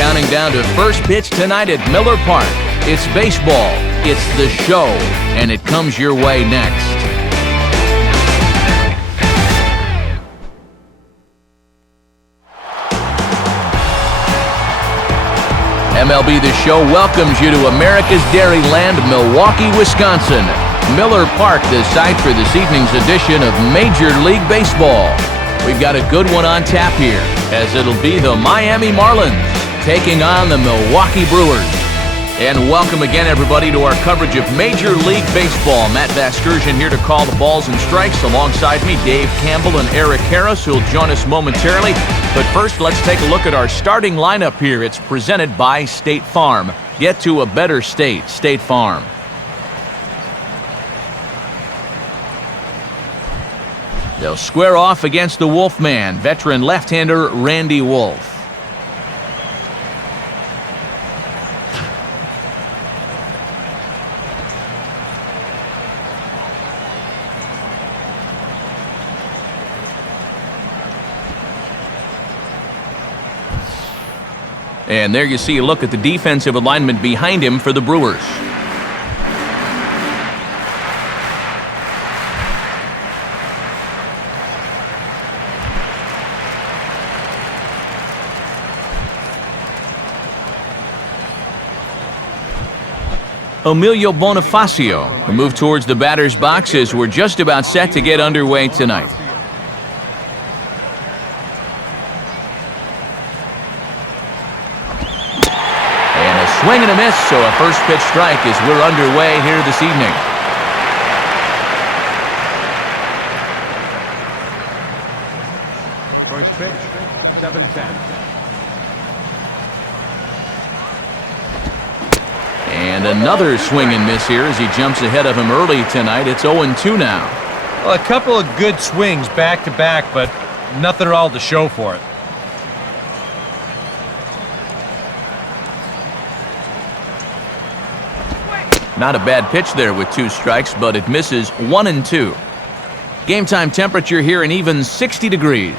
counting down to first pitch tonight at Miller Park. It's baseball, it's the show, and it comes your way next. MLB The Show welcomes you to America's Dairyland, Milwaukee, Wisconsin. Miller Park, the site for this evening's edition of Major League Baseball. We've got a good one on tap here, as it'll be the Miami Marlins taking on the Milwaukee Brewers. And welcome again, everybody, to our coverage of Major League Baseball. Matt Vasgersian here to call the balls and strikes. Alongside me, Dave Campbell and Eric Harris, who'll join us momentarily. But first, let's take a look at our starting lineup here. It's presented by State Farm. Get to a better state, State Farm. They'll square off against the Wolfman, veteran left-hander Randy Wolf. And there you see a look at the defensive alignment behind him for the Brewers. Emilio Bonifacio will move towards the batter's box as we're just about set to get underway tonight. Swing and a miss, so a first pitch strike as we're underway here this evening. First pitch, 7-10. And another swing and miss here as he jumps ahead of him early tonight. It's 0-2 now. Well, a couple of good swings back to back, but nothing at all to show for it. Not a bad pitch there with 2 strikes, but it misses 1-2. Game time temperature here an even 60 degrees.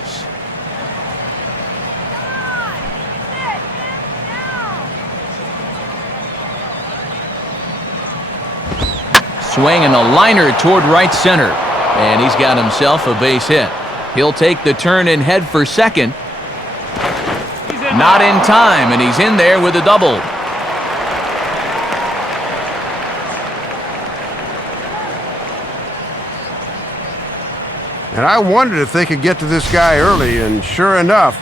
Swing and a liner toward right center. And he's got himself a base hit. He'll take the turn and head for second. Not in time, and he's in there with a double. And I wondered if they could get to this guy early, and sure enough,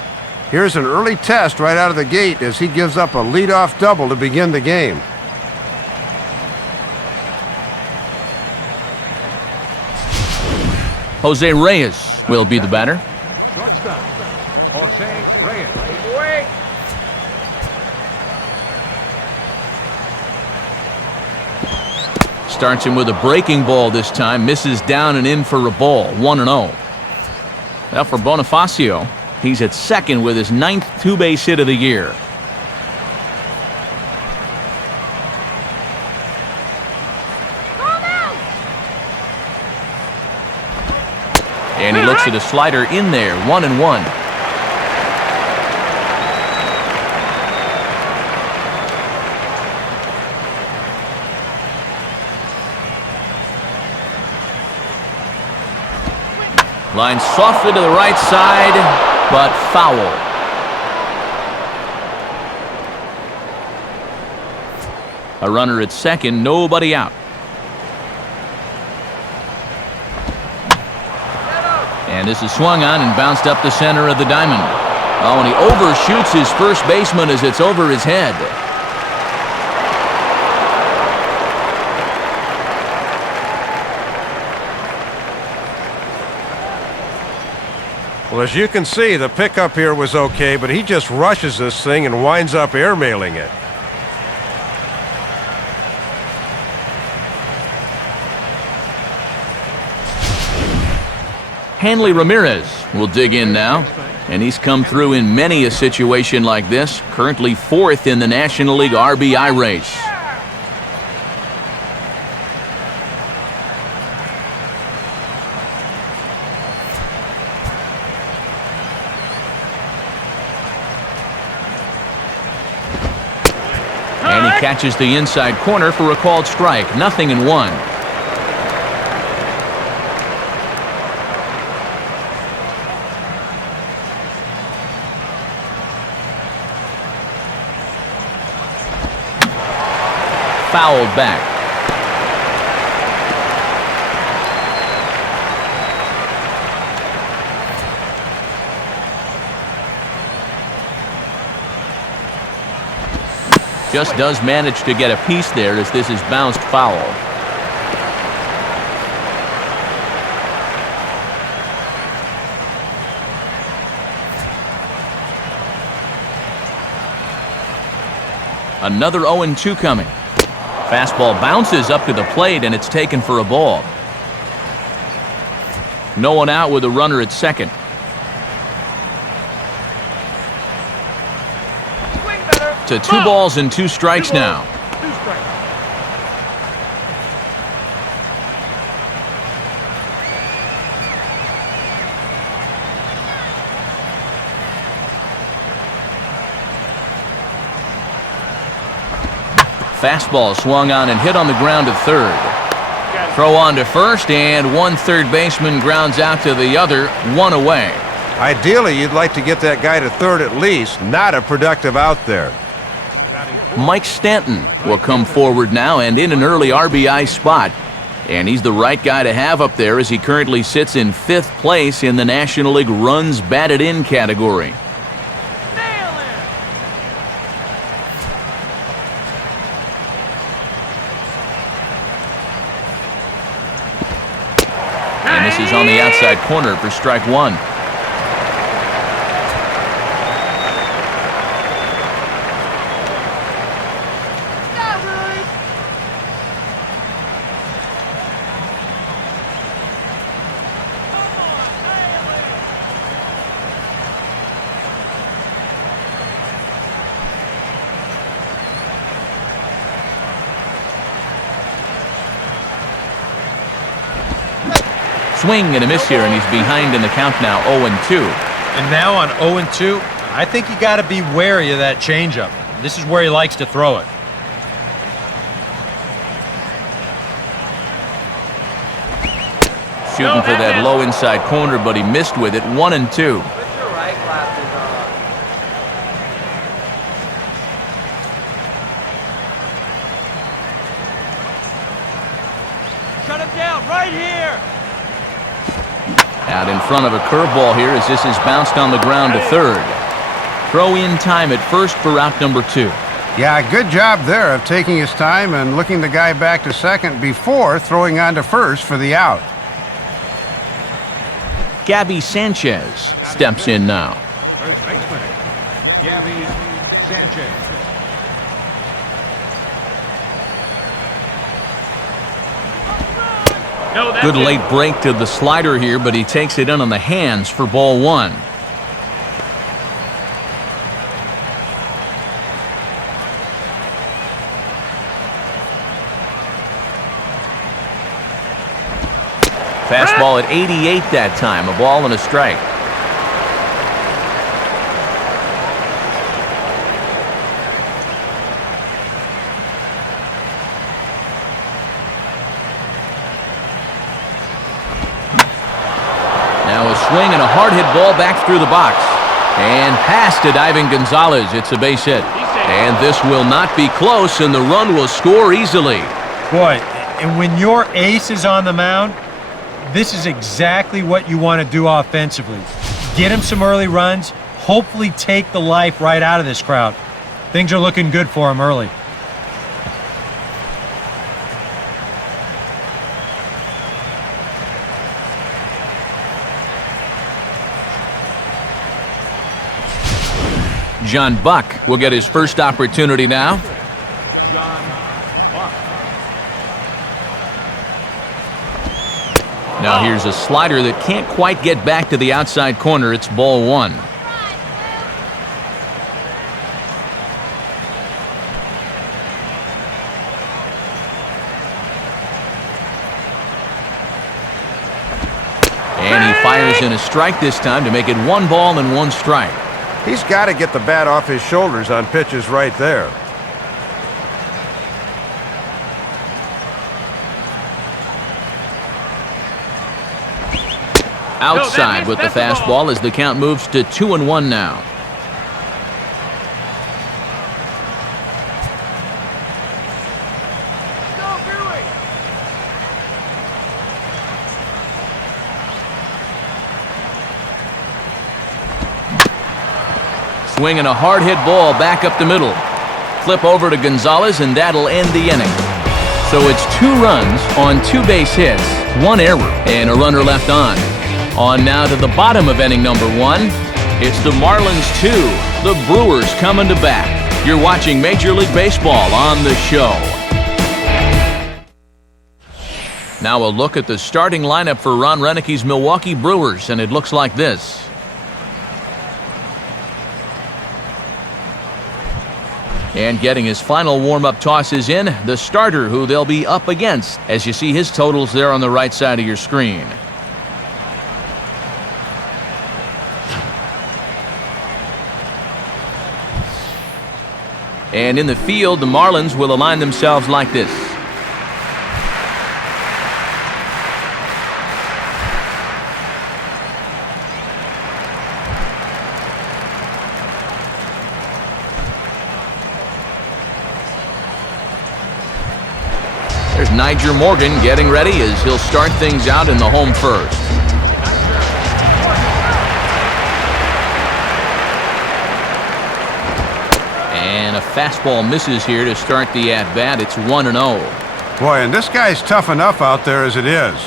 here's an early test right out of the gate as he gives up a leadoff double to begin the game. Jose Reyes will be the batter. Shortstop, Jose Reyes. Starts him with a breaking ball this time. Misses down and in for a ball. 1-0. Now for Bonifacio, he's at second with his 9th two-base hit of the year. And he looks at a slider in there. 1-1. Line softly to the right side, but foul. A runner at second, nobody out. And this is swung on and bounced up the center of the diamond. Oh, and he overshoots his first baseman as it's over his head. Well, as you can see, the pickup here was okay, but he just rushes this thing and winds up airmailing it. Hanley Ramirez will dig in now, and he's come through in many a situation like this, currently 4th in the National League RBI race. And he catches the inside corner for a called strike. 0-1. Fouled back. Just does manage to get a piece there as this is bounced foul. Another 0-2 coming. Fastball bounces up to the plate and it's taken for a ball. No one out with a runner at second. To 2 balls and 2 strikes now. Fastball swung on and hit on the ground to third. Throw on to first, and one third baseman grounds out to the other, 1 away. Ideally, you'd like to get that guy to third at least. Not a productive out there. Mike Stanton will come forward now and in an early RBI spot. And he's the right guy to have up there as he currently sits in 5th place in the National League runs batted in category. And this is on the outside corner for strike 1. Swing and a miss here, and he's behind in the count now, 0-2. And now on 0-2, I think you got to be wary of that changeup. This is where he likes to throw it. Shooting for that low inside corner, but he missed with it, 1-2. Shut him down right here. Out in front of a curveball here as this is bounced on the ground to third. Throw in time at first for out number 2. Yeah, good job there of taking his time and looking the guy back to second before throwing on to first for the out. Gabby Sanchez steps in now. First baseman, Gabby Sanchez. Good late break to the slider here, but he takes it in on the hands for ball 1. Fastball at 88 that time, a ball and a strike. Now a swing and a hard hit ball back through the box. And past to diving Gonzalez. It's a base hit. And this will not be close, and the run will score easily. Boy, and when your ace is on the mound, this is exactly what you want to do offensively. Get him some early runs, hopefully take the life right out of this crowd. Things are looking good for him early. John Buck will get his first opportunity now. John Buck. Now here's a slider that can't quite get back to the outside corner. It's ball 1. And he fires in a strike this time to make it 1 ball and 1 strike. He's got to get the bat off his shoulders on pitches right there. Outside with the fastball as the count moves to 2-1 now. Swinging a hard hit ball back up the middle. Flip over to Gonzalez, and that'll end the inning. So it's 2 runs on 2 base hits, 1 error, and a runner left on. On now to the bottom of inning number 1. It's the Marlins 2, the Brewers coming to bat. You're watching Major League Baseball on the show. Now a look at the starting lineup for Ron Renicke's Milwaukee Brewers, and it looks like this. And getting his final warm-up tosses in, the starter who they'll be up against, as you see his totals there on the right side of your screen. And in the field, the Marlins will align themselves like this. There's Niger Morgan getting ready as he'll start things out in the home first. And a fastball misses here to start the at-bat. It's 1-0. Boy, and this guy's tough enough out there as it is.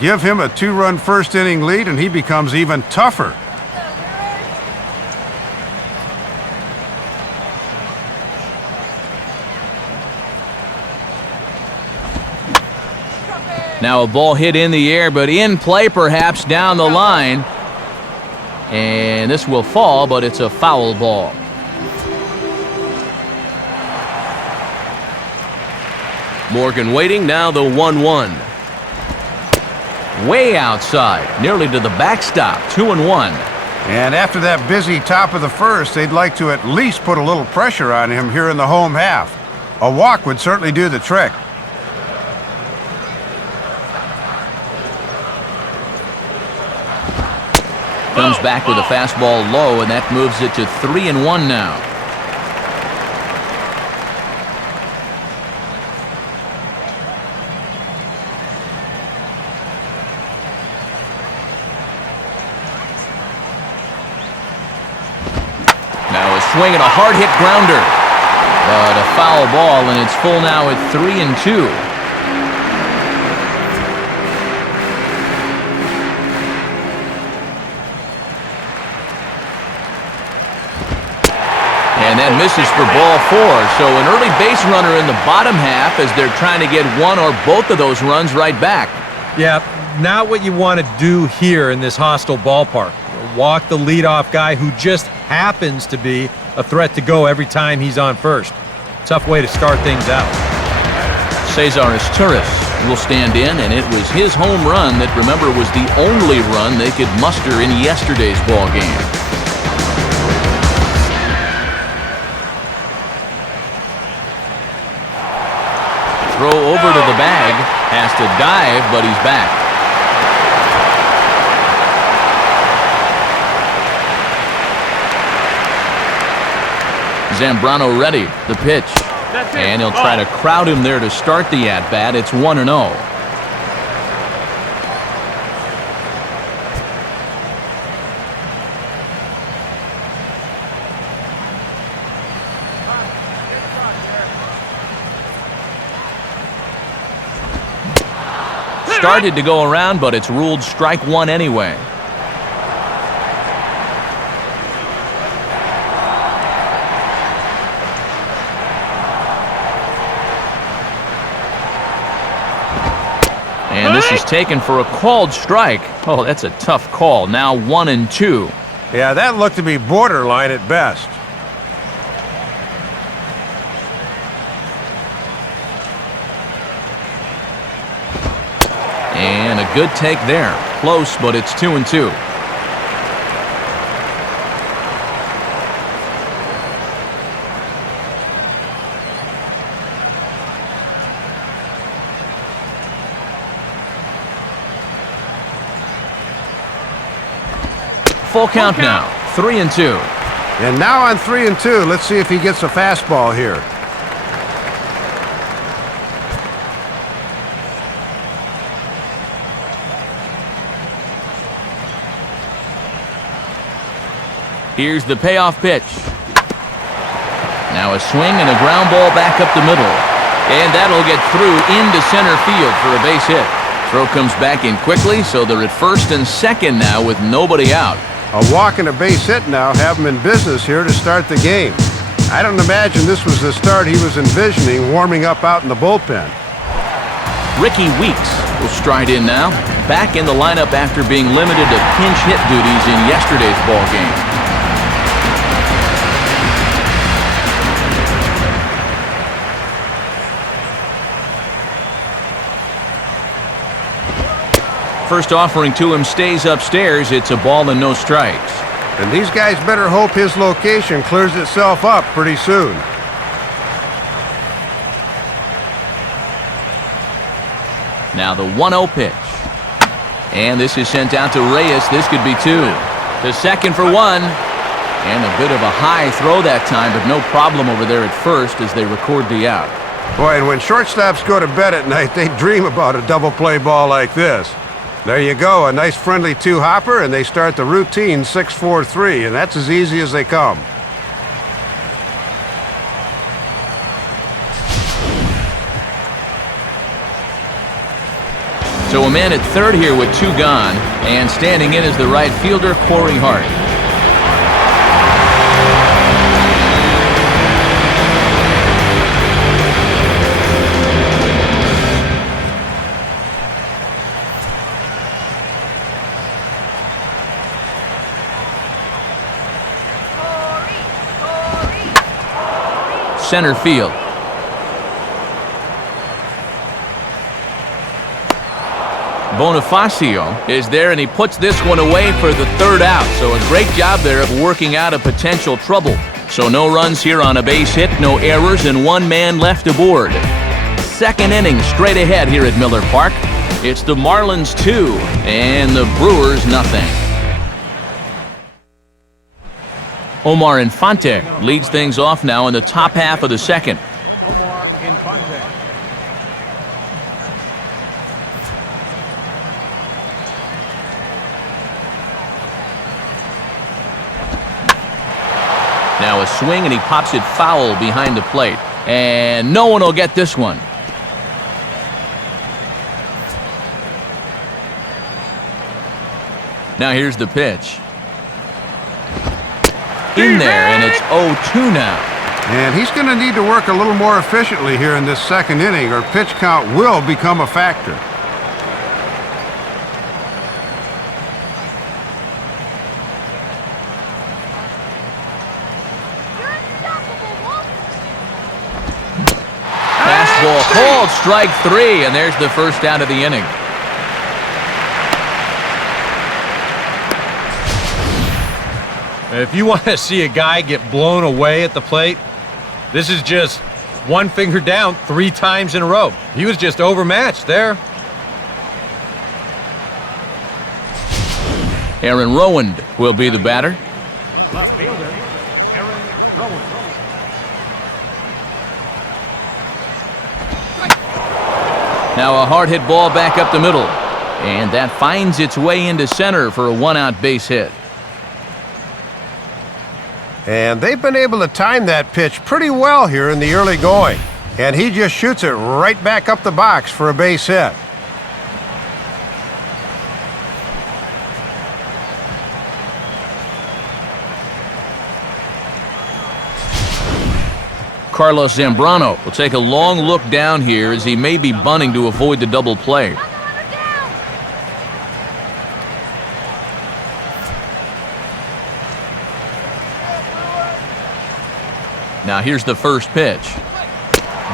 Give him a 2-run first inning lead and he becomes even tougher. Now a ball hit in the air, but in play perhaps down the line. And this will fall, but it's a foul ball. Morgan waiting, now the 1-1. Way outside, nearly to the backstop, 2-1. And after that busy top of the first, they'd like to at least put a little pressure on him here in the home half. A walk would certainly do the trick. Comes back with a fastball low, and that moves it to 3-1 now. Now a swing and a hard hit grounder, but a foul ball, and it's full now at 3-2. And that misses for ball 4. So an early base runner in the bottom half as they're trying to get one or both of those runs right back. Yeah, not what you want to do here in this hostile ballpark. Walk the leadoff guy who just happens to be a threat to go every time he's on first. Tough way to start things out. Cesar Torres will stand in, and it was his home run that, remember, was the only run they could muster in yesterday's ball game. Throw over to the bag, has to dive, but he's back. Zambrano ready, the pitch. And he'll try to crowd him there to start the at-bat. It's 1-0. Started to go around, but it's ruled strike 1 anyway. And this is taken for a called strike. Oh, that's a tough call. Now 1-2. Yeah, that looked to be borderline at best. And a good take there. Close, but it's 2-2. full count now. 3-2. And now on 3-2, let's see if he gets a fastball here. Here's the payoff pitch. Now a swing and a ground ball back up the middle. And that'll get through into center field for a base hit. Throw comes back in quickly, so they're at first and second now with nobody out. A walk and a base hit now have him in business here to start the game. I don't imagine this was the start he was envisioning warming up out in the bullpen. Ricky Weeks will stride in now, back in the lineup after being limited to pinch hit duties in yesterday's ball game. First offering to him stays upstairs. It's a ball and no strikes. And these guys better hope his location clears itself up pretty soon. Now the 1-0 pitch. And this is sent out to Reyes. This could be two. To second for one. And a bit of a high throw that time, but no problem over there at first as they record the out. Boy, and when shortstops go to bed at night, they dream about a double play ball like this. There you go, a nice friendly two-hopper, and they start the routine 6-4-3, and that's as easy as they come. So a man at third here with two gone, and standing in is the right fielder, Corey Hart. Center field. Bonifacio is there, and he puts this one away for the third out. So a great job there of working out a potential trouble. So no runs here on a base hit, no errors, and one man left aboard. Second inning straight ahead here at Miller Park. It's the Marlins 2 and the Brewers nothing. Omar Infante leads things off now in the top half of the second. Omar Infante. Now a swing, and he pops it foul behind the plate. And no one will get this one. Now here's the pitch. In there, and it's 0-2 now. And he's going to need to work a little more efficiently here in this second inning, or pitch count will become a factor. Fastball called, strike three, and there's the first out of the inning. If you want to see a guy get blown away at the plate, this is just one finger down 3 times in a row. He was just overmatched there. Aaron Rowand will be the batter. Left fielder, Aaron Rowand. Now a hard hit ball back up the middle. And that finds its way into center for a 1-out base hit. And they've been able to time that pitch pretty well here in the early going. And he just shoots it right back up the box for a base hit. Carlos Zambrano will take a long look down here as he may be bunting to avoid the double play. Now here's the first pitch.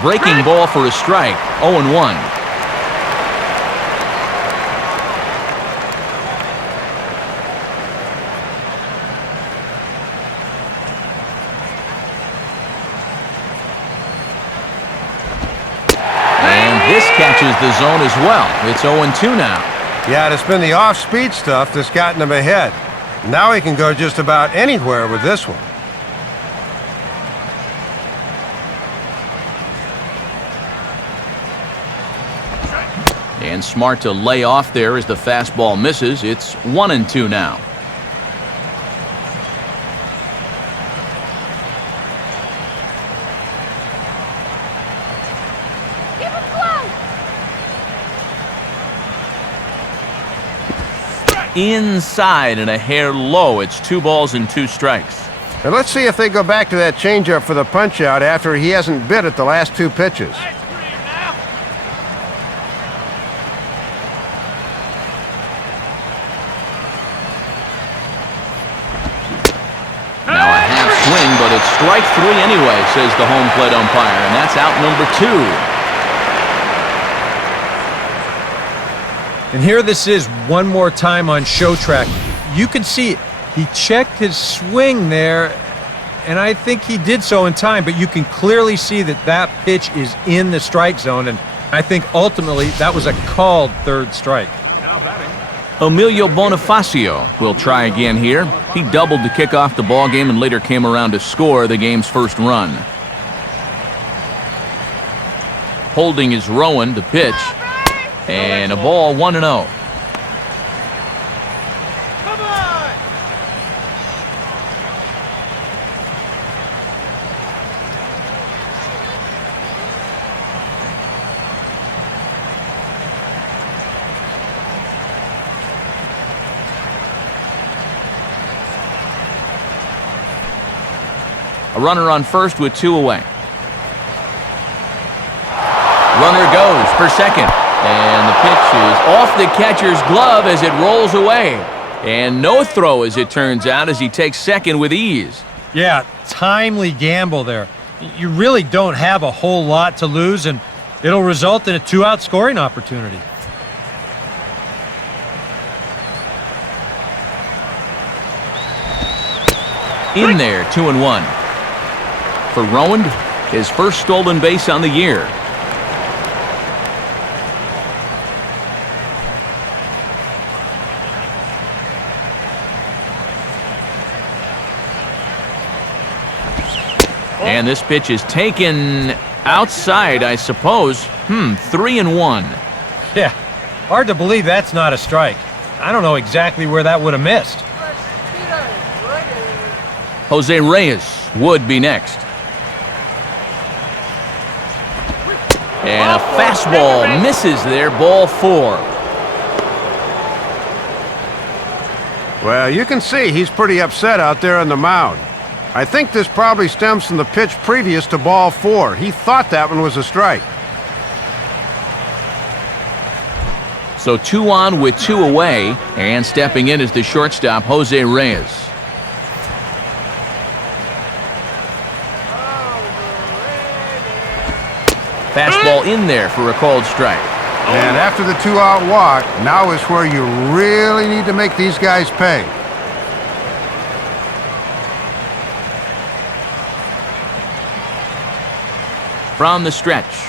Breaking ball for a strike, 0-1. And this catches the zone as well. It's 0-2 now. Yeah, it's been the off-speed stuff that's gotten him ahead. Now he can go just about anywhere with this one. And smart to lay off there as the fastball misses. It's 1-2 now. Inside and a hair low. It's 2 balls and 2 strikes. And let's see if they go back to that changeup for the punch-out after he hasn't bit at the last 2 pitches. Now a half swing, but it's strike 3 anyway, says the home plate umpire, and that's out number 2. And here this is one more time on show track. You can see it. He checked his swing there, and I think he did so in time, but you can clearly see that that pitch is in the strike zone, and I think ultimately that was a called 3rd strike. Now batting. Emilio Bonifacio will try again here. He doubled to kick off the ballgame and later came around to score the game's first run. Holding is Rowan to pitch. And a ball, 1-0. Come on! A runner on first with 2 away. Runner goes for second. And the pitch is off the catcher's glove as it rolls away. And no throw, as it turns out, as he takes second with ease. Yeah, timely gamble there. You really don't have a whole lot to lose, and it'll result in a 2-out scoring opportunity. In there, 2-1. For Rowan, his first stolen base on the year. And this pitch is taken outside, I suppose. 3-1. Yeah, hard to believe that's not a strike. I don't know exactly where that would have missed. Jose Reyes would be next. And a fastball misses there, ball 4. Well, you can see he's pretty upset out there on the mound. I think this probably stems from the pitch previous to ball 4. He thought that one was a strike. So 2 on with 2 away, and stepping in is the shortstop, Jose Reyes. Fastball in there for a called strike. And after the 2-out walk, now is where you really need to make these guys pay. From the stretch.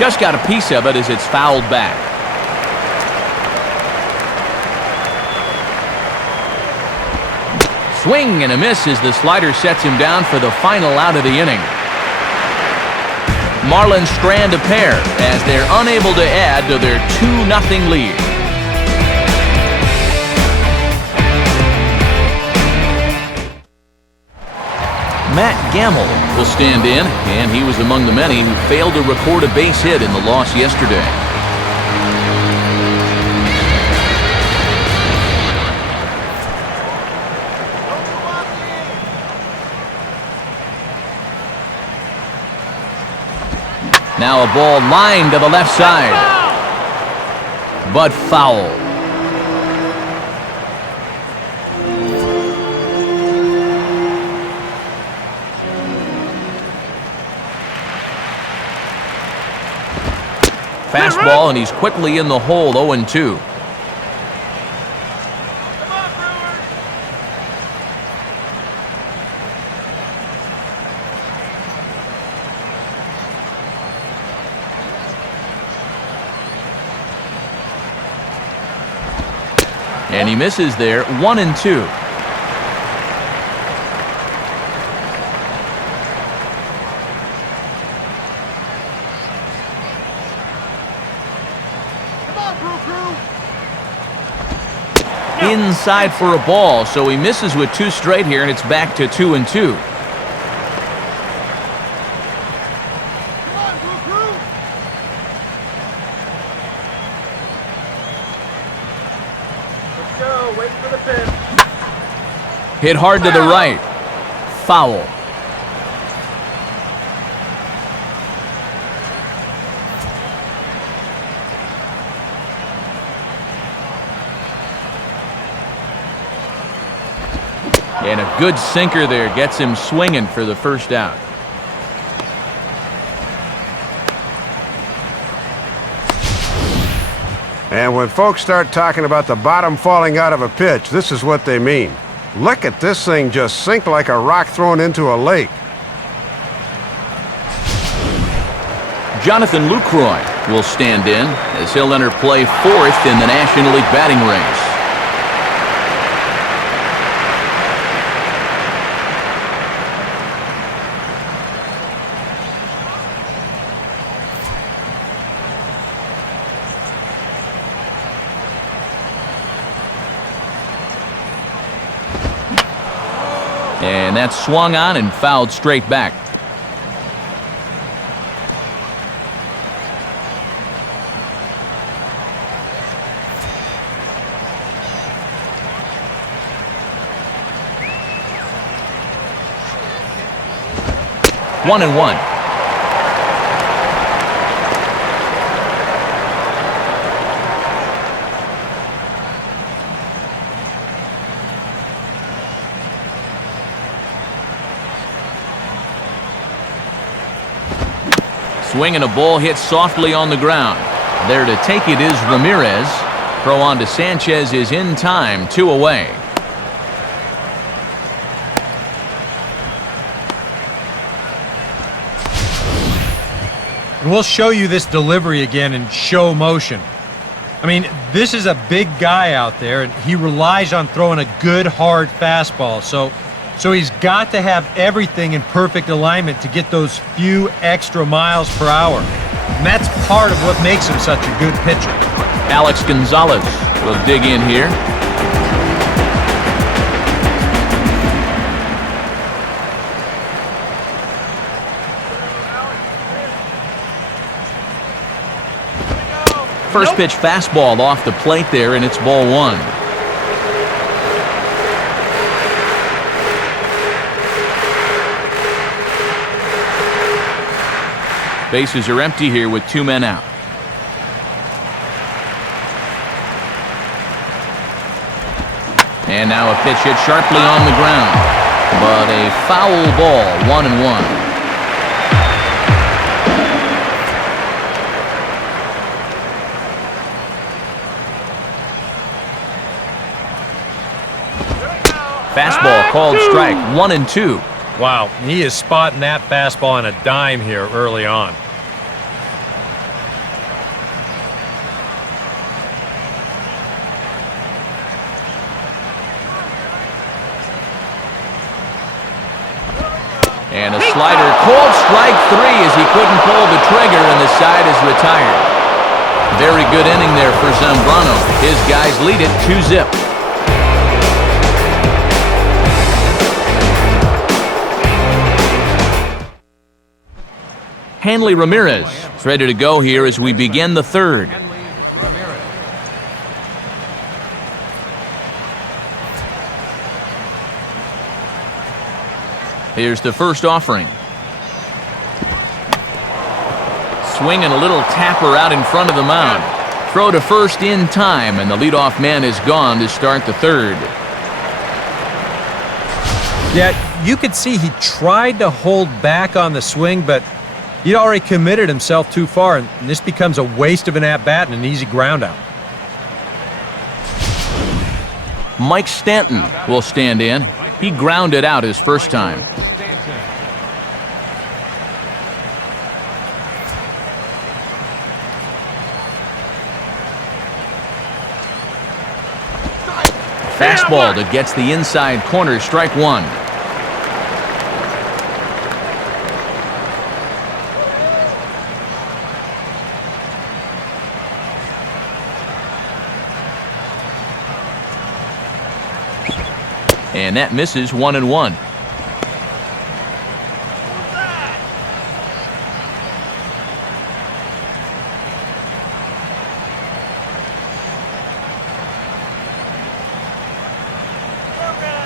Just got a piece of it as it's fouled back. Swing and a miss as the slider sets him down for the final out of the inning. Marlins strand a pair as they're unable to add to their 2-0 lead. Matt Gamble will stand in, and he was among the many who failed to record a base hit in the loss yesterday. Now a ball lined to the left side, but foul. Fastball, and he's quickly in the hole, 0-2. And he misses there, 1-2. Inside for a ball, so he misses with 2 straight here, and it's back to 2-2. Hit hard to the right. Foul. And a good sinker there gets him swinging for the first out. And when folks start talking about the bottom falling out of a pitch, this is what they mean. Look at this thing just sink like a rock thrown into a lake. Jonathan Lucroy will stand in as he'll enter play 4th in the National League batting race. And that's swung on and fouled straight back. One and one. Swing and a ball hit softly on the ground. There to take it is Ramirez. Throw on to Sanchez is in time, 2 away. And we'll show you this delivery again in show motion. I mean, this is a big guy out there, and he relies on throwing a good, hard fastball. So he's got to have everything in perfect alignment to get those few extra miles per hour. And that's part of what makes him such a good pitcher. Alex Gonzalez will dig in here. First pitch fastball off the plate there, and it's ball 1. Bases are empty here with 2 men out. And now a pitch hit sharply on the ground. But a foul ball, 1-1. Fastball called strike, 1-2. Wow, he is spotting that fastball on a dime here early on. And a slider called strike 3 as he couldn't pull the trigger, and the side is retired. Very good inning there for Zambrano. His guys lead it 2-zip. Hanley Ramirez is ready to go here as we begin the 3rd. Ramirez. Here's the first offering. Swinging a little tapper out in front of the mound. Throw to first in time, and the leadoff man is gone to start the 3rd. Yeah, you could see he tried to hold back on the swing, but he'd already committed himself too far, and this becomes a waste of an at-bat and an easy ground out. Mike Stanton will stand in. He grounded out his first time. Fastball that gets the inside corner, strike one. And that misses, 1-1.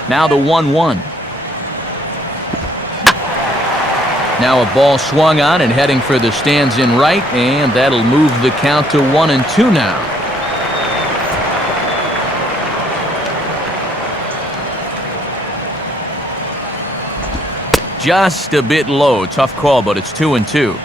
Now the 1-1. Now a ball swung on and heading for the stands in right, and that'll move the count to 1-2 now. Just a bit low. Tough call, but it's 2-2.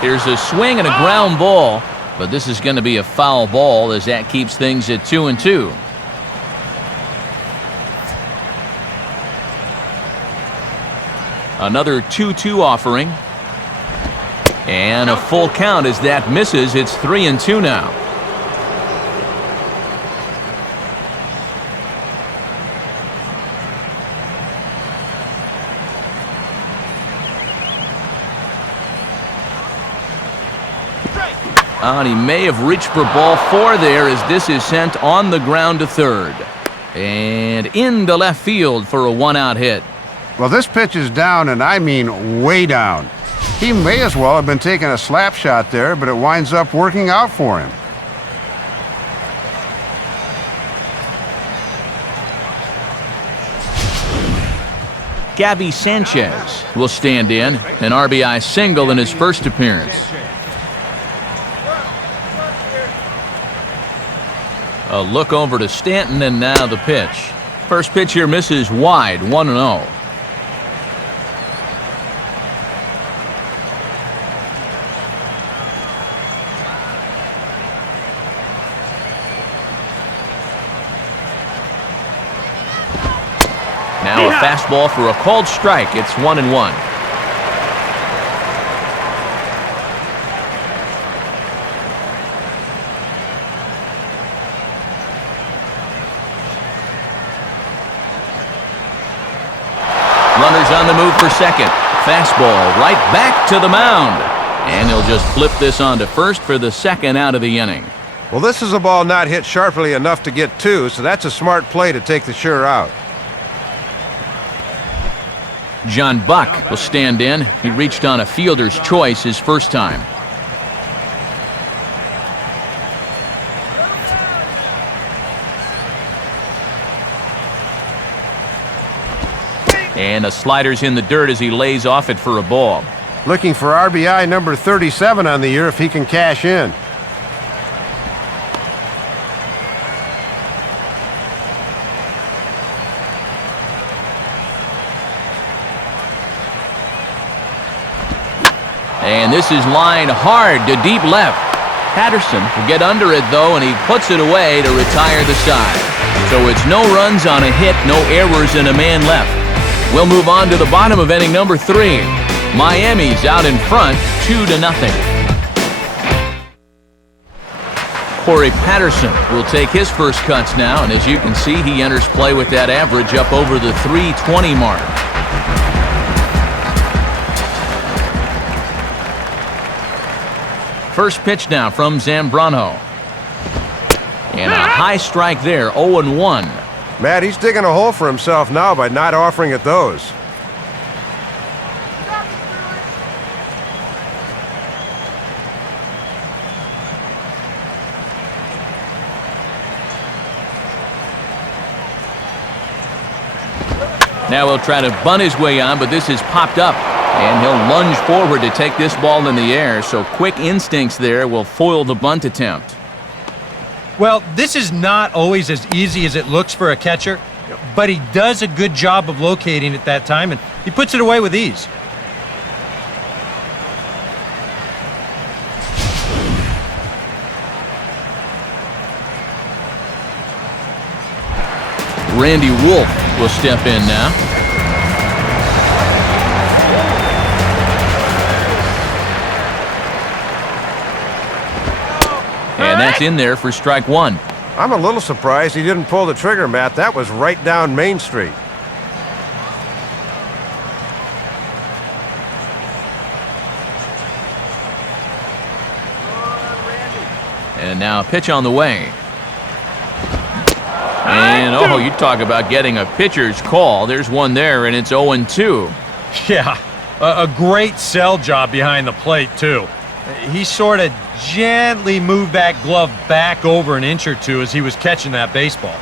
Here's a swing and a ground ball, but this is going to be a foul ball as that keeps things at 2-2. Another 2-2 offering. And a full count as that misses. It's 3-2 now. And he may have reached for ball 4 there as this is sent on the ground to third. And into left field for a 1-out hit. Well, this pitch is down, and I mean way down. He may as well have been taking a slap shot there, but it winds up working out for him. Gabby Sanchez will stand in, an RBI single in his first appearance. A look over to Stanton, and now the pitch. First pitch here misses wide, 1-0. Now a fastball for a called strike. It's 1-1. Runners on the move for second. Fastball right back to the mound. And he'll just flip this on to first for the second out of the inning. Well, this is a ball not hit sharply enough to get 2, so that's a smart play to take the sure out. John Buck will stand in. He reached on a fielder's choice his first time. And a slider's in the dirt as he lays off it for a ball. Looking for RBI number 37 on the year if he can cash in. And this is lined hard to deep left. Patterson will get under it, though, and he puts it away to retire the side. So it's no runs on a hit, no errors, and a man left. We'll move on to the bottom of inning number 3. Miami's out in front, 2-0. Corey Patterson will take his first cuts now, and as you can see, he enters play with that average up over the 320 mark. First pitch now from Zambrano. And a high strike there, 0-1. Matt, he's digging a hole for himself now by not offering at those. Now he'll try to bunt his way on, but this is popped up. And he'll lunge forward to take this ball in the air, so quick instincts there will foil the bunt attempt. Well, this is not always as easy as it looks for a catcher, but he does a good job of locating it that time, and he puts it away with ease. Randy Wolf will step in now. And that's in there for strike one. I'm a little surprised he didn't pull the trigger, Matt. That was right down Main Street. And now a pitch on the way. And, oh, you talk about getting a pitcher's call. There's one there, and it's 0-2. Yeah, a great sell job behind the plate, too. He sort of gently moved that glove back over an inch or two as he was catching that baseball.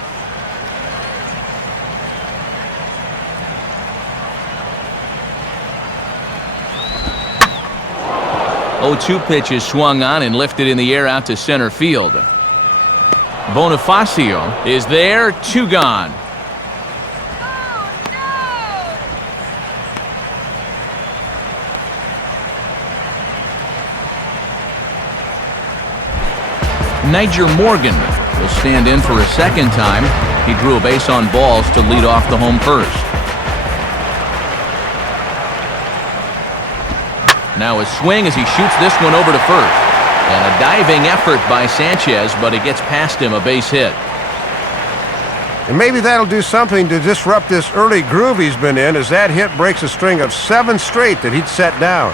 0-2 pitch is swung on and lifted in the air out to center field. Bonifacio is there, 2 gone. Niger Morgan will stand in for a second time. He drew a base on balls to lead off the home first. Now a swing as he shoots this one over to first. And a diving effort by Sanchez, but it gets past him, a base hit. And maybe that'll do something to disrupt this early groove he's been in, as that hit breaks a string of 7 straight that he'd set down.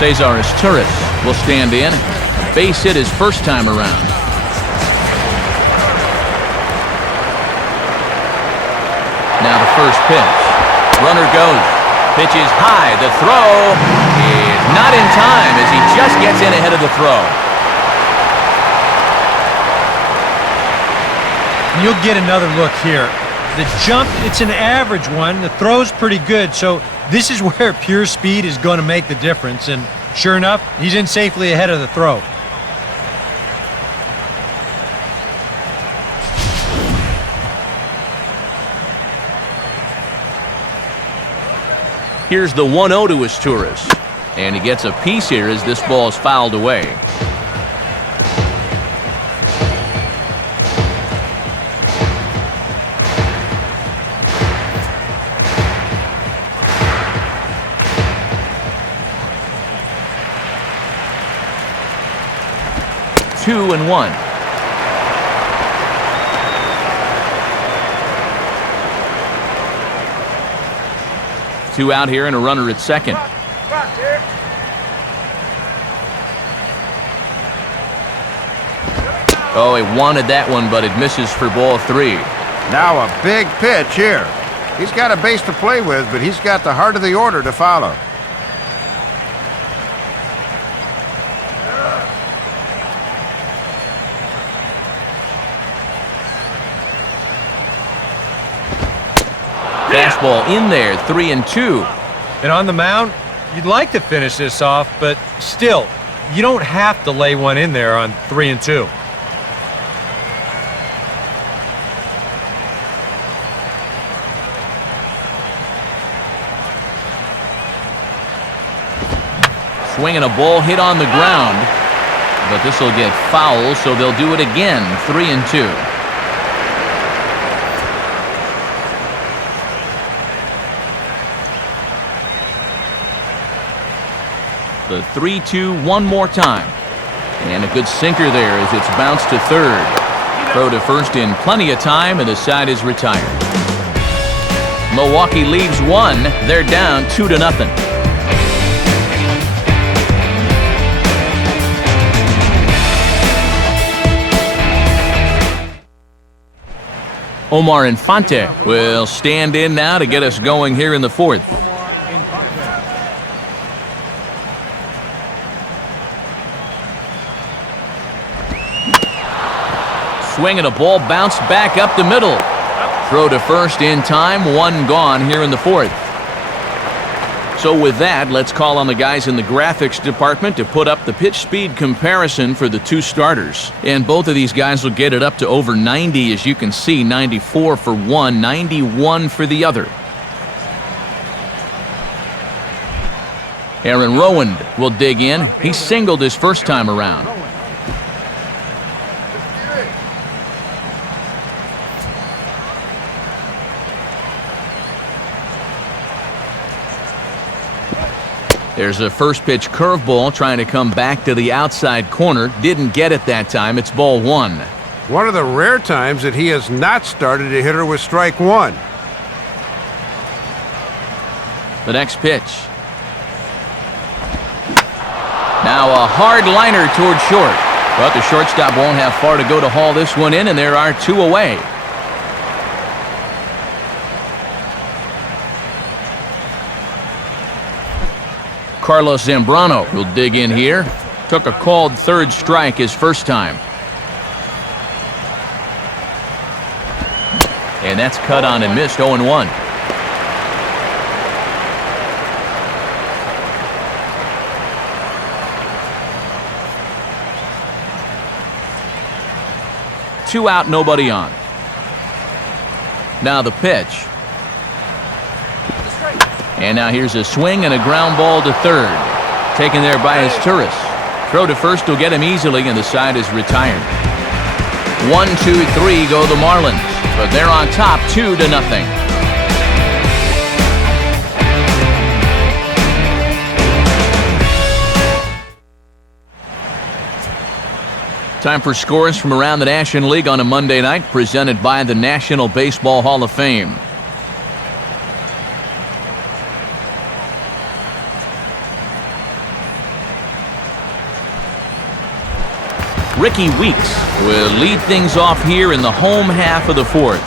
Cesar Turris will stand in. Base hit his first time around. Now the first pitch. Runner goes. Pitch is high. The throw is not in time as he just gets in ahead of the throw. You'll get another look here. The jump, it's an average one. The throw's pretty good, so this is where pure speed is going to make the difference. And sure enough, he's in safely ahead of the throw. Here's the 1-0 to his Turris. And he gets a piece here as this ball is fouled away. Two and one. Two out here and a runner at second. Oh, he wanted that one, but it misses for ball 3. Now a big pitch here. He's got a base to play with, but he's got the heart of the order to follow. Fastball in there, 3-2. And on the mound, you'd like to finish this off, but still, you don't have to lay one in there on 3-2. Swinging a ball hit on the ground, but this will get foul, so they'll do it again, 3-2. The 3-2 one more time. And a good sinker there as it's bounced to third. Throw to first in plenty of time, and the side is retired. Milwaukee leaves one. They're down 2-0. Omar Infante will stand in now to get us going here in the fourth. Swinging a ball bounced back up the middle. Throw to first in time, 1 gone here in the fourth. So with that, let's call on the guys in the graphics department to put up the pitch speed comparison for the 2 starters. And both of these guys will get it up to over 90, as you can see, 94 for one, 91 for the other. Aaron Rowand will dig in. He singled his first time around. There's a first pitch curveball trying to come back to the outside corner. Didn't get it that time. It's ball one. One of the rare times that he has not started a hitter with strike one. The next pitch. Now a hard liner toward short. But the shortstop won't have far to go to haul this one in, and there are two away. Carlos Zambrano will dig in here. Took a called third strike his first time. And that's cut on and missed, 0-1. Two out, nobody on. Now the pitch. And now here's a swing and a ground ball to third. Taken there by his tourist. Throw to first will get him easily, and the side is retired. 1-2-3 go the Marlins, but they're on top 2-0. Time for scores from around the National League on a Monday night, presented by the National Baseball Hall of Fame. Ricky Weeks will lead things off here in the home half of the fourth.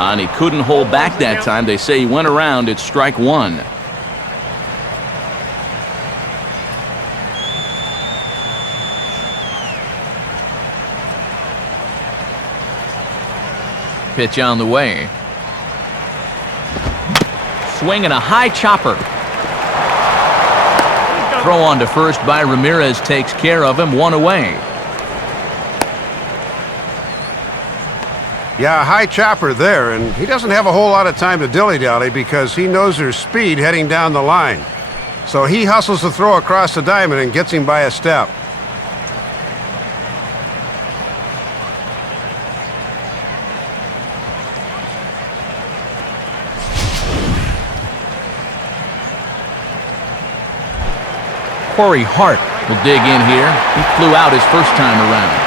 And he couldn't hold back that time. They say he went around at strike one. Pitch on the way. Swing and a high chopper. Throw on to first by Ramirez takes care of him. One away. Yeah, a high chopper there, and he doesn't have a whole lot of time to dilly-dally because he knows there's speed heading down the line. So he hustles the throw across the diamond and gets him by a step. Corey Hart will dig in here. He flew out his first time around.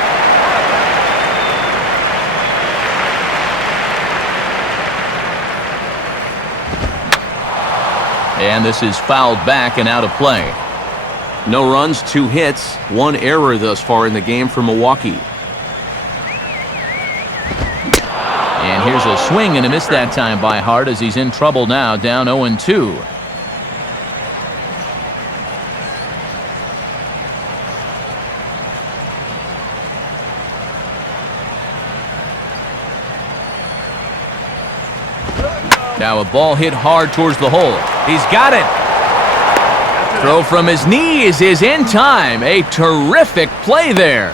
And this is fouled back and out of play. No runs, 2 hits, 1 error thus far in the game for Milwaukee. And here's a swing and a miss that time by Hart as he's in trouble now, down 0-2. Now a ball hit hard towards the hole. He's got it. Throw from his knees is in time. A terrific play there.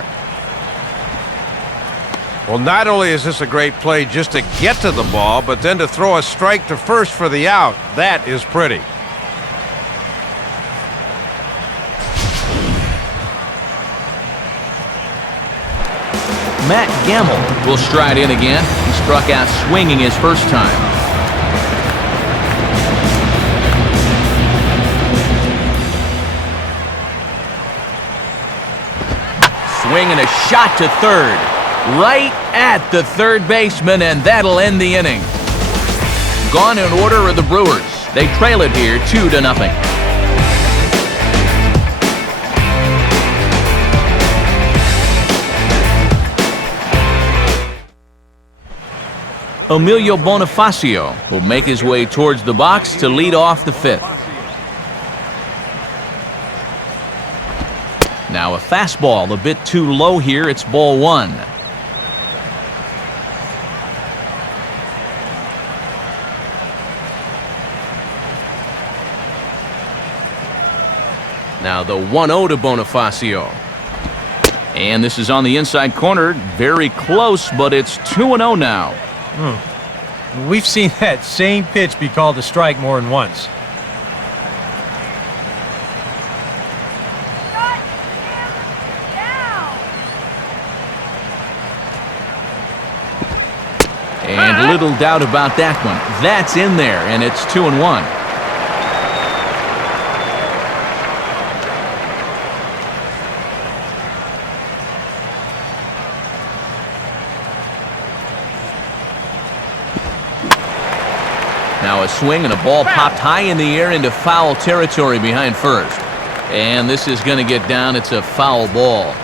Well, not only is this a great play just to get to the ball, but then to throw a strike to first for the out. That is pretty. Matt Gamble will stride in again. He struck out swinging his first time. Swing and a shot to third. Right at the third baseman, and that'll end the inning. Gone in order are the Brewers. They trail it here 2-0. Emilio Bonifacio will make his way towards the box to lead off the fifth. Now a fastball a bit too low here. It's ball one. Now the 1-0 to Bonifacio. And this is on the inside corner. Very close, but it's 2-0 now. We've seen that same pitch be called a strike more than once. And little doubt about that one. That's in there, and it's 2-1. Now a swing and a ball popped high in the air into foul territory behind first. And this is going to get down. It's a foul ball.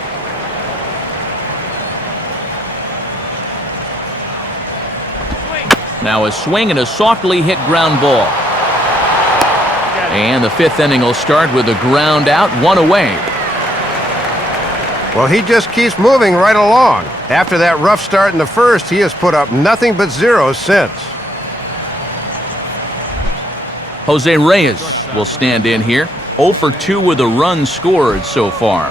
Now a swing and a softly hit ground ball. And the fifth inning will start with a ground out, one away. Well, he just keeps moving right along. After that rough start in the first, he has put up nothing but zeros since. Jose Reyes will stand in here. 0 for 2 with a run scored so far.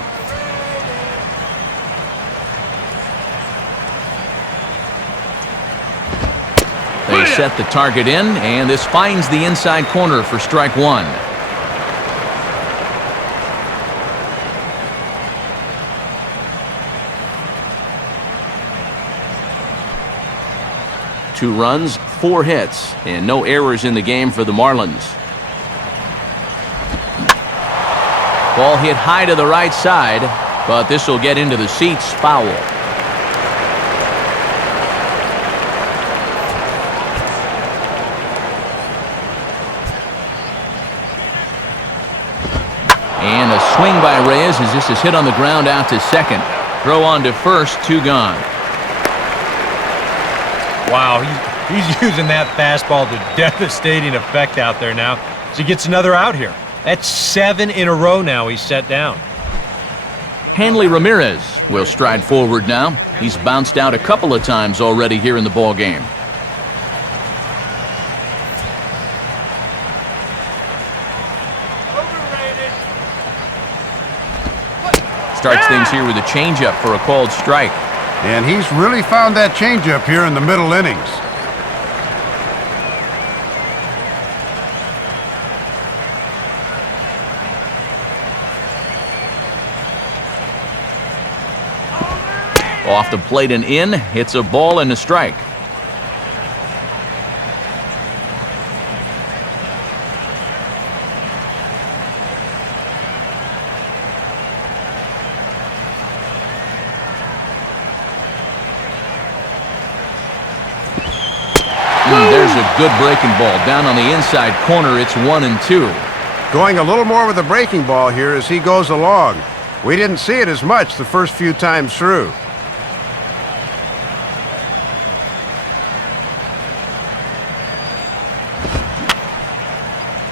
They set the target in, and this finds the inside corner for strike one. Two runs, 4 hits, and no errors in the game for the Marlins. Ball hit high to the right side, but this will get into the seats, foul. And a swing by Reyes as this is hit on the ground out to second. Throw on to first, 2 gone. Wow, he's using that fastball to devastating effect out there now. So he gets another out here. That's 7 in a row now he's set down. Hanley Ramirez will stride forward now. He's bounced out a couple of times already here in the ball game. Starts things here with a changeup for a called strike. And he's really found that changeup here in the middle innings. Off the plate and in. It's a ball and a strike. There's a good breaking ball down on the inside corner. It's 1-2. Going a little more with the breaking ball here as he goes along. We didn't see it as much the first few times through.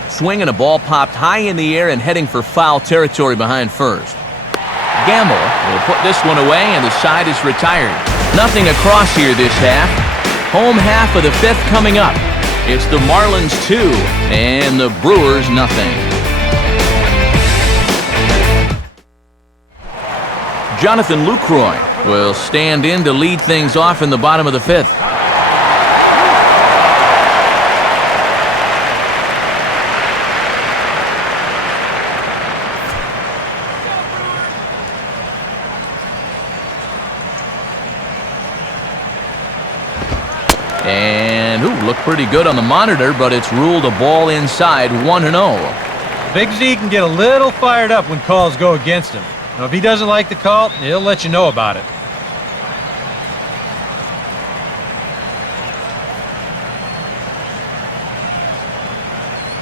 Swing and a ball popped high in the air and heading for foul territory behind first. Gamble will put this one away, and the side is retired. Nothing across here this half. Home half of the 5th coming up. It's the Marlins 2 and the Brewers nothing. Jonathan Lucroy will stand in to lead things off in the bottom of the 5th. And looked pretty good on the monitor, but it's ruled a ball inside, 1-0. Big Z can get a little fired up when calls go against him. Now, if he doesn't like the call, he'll let you know about it.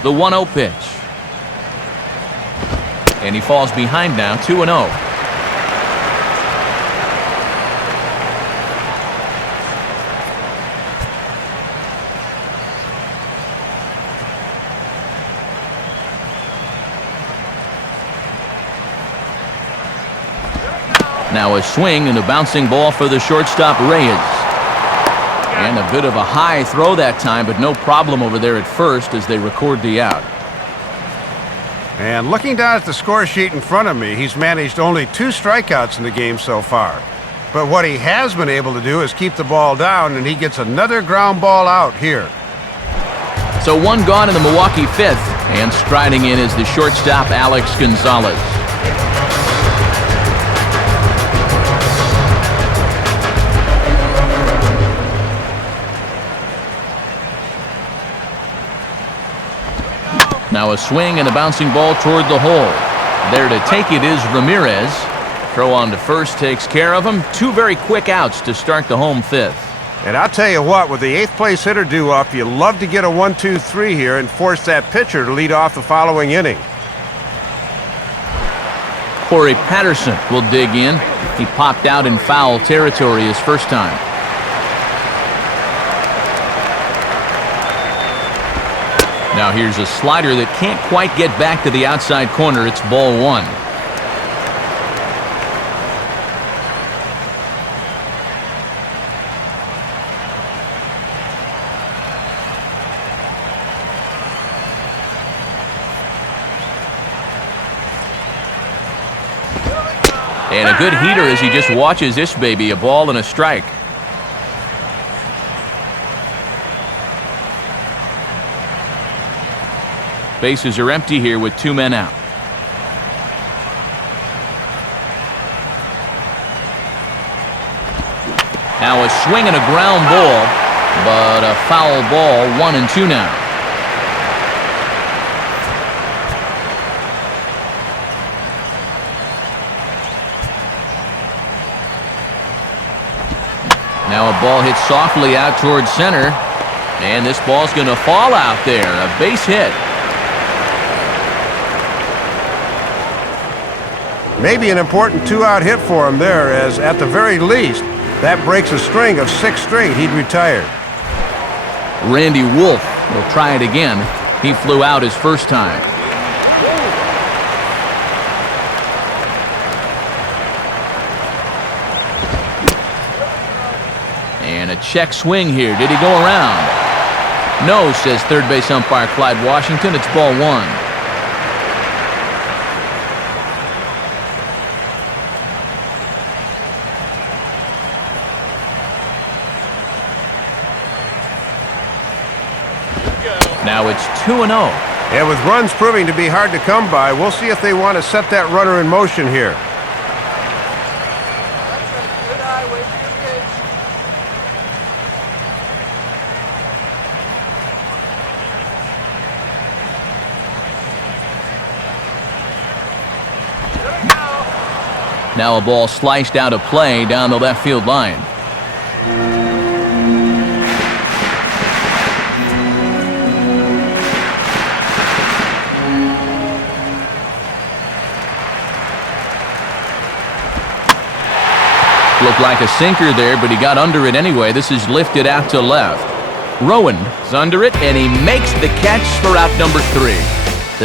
The 1-0 pitch. And he falls behind now, 2-0. Now a swing and a bouncing ball for the shortstop, Reyes. And a bit of a high throw that time, but no problem over there at first as they record the out. And looking down at the score sheet in front of me, he's managed only 2 strikeouts in the game so far. But what he has been able to do is keep the ball down, and he gets another ground ball out here. So 1 gone in the Milwaukee 5th, and striding in is the shortstop, Alex Gonzalez. Now a swing and a bouncing ball toward the hole. There to take it is Ramirez. Throw on to first takes care of him. 2 very quick outs to start the home 5th. And I'll tell you what, with the 8th place hitter due up, you love to get a 1-2-3 here and force that pitcher to lead off the following inning. Corey Patterson will dig in. He popped out in foul territory his first time. Now here's a slider that can't quite get back to the outside corner. It's ball 1. And a good heater as he just watches this baby, a ball and a strike. Bases are empty here with 2 men out. Now a swing and a ground ball, but a foul ball, 1-2 now. Now a ball hits softly out towards center, and this ball's going to fall out there. A base hit. Maybe an important 2-out hit for him there, as at the very least, that breaks a string of 6 straight he'd retired. Randy Wolf will try it again. He flew out his first time. And a check swing here. Did he go around? No, says third base umpire Clyde Washington. It's ball 1. Now it's 2-0. And with runs proving to be hard to come by, we'll see if they want to set that runner in motion here. Good eye, wait for your pitch. Now a ball sliced out of play down the left field line. Looked like a sinker there, but he got under it anyway. This is lifted out to left. Rowan is under it, and he makes the catch for out number 3.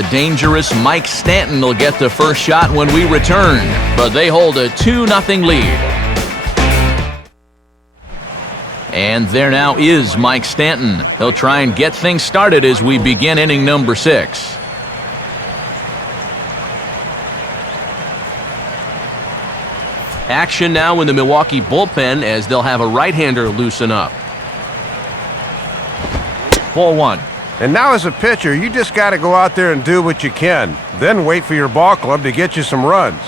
The dangerous Mike Stanton will get the first shot when we return, but they hold a 2-0 lead. And there now is Mike Stanton. He'll try and get things started as we begin inning number 6. Action now in the Milwaukee bullpen as they'll have a right-hander loosen up. Ball 1. And now as a pitcher, you just got to go out there and do what you can. Then wait for your ball club to get you some runs.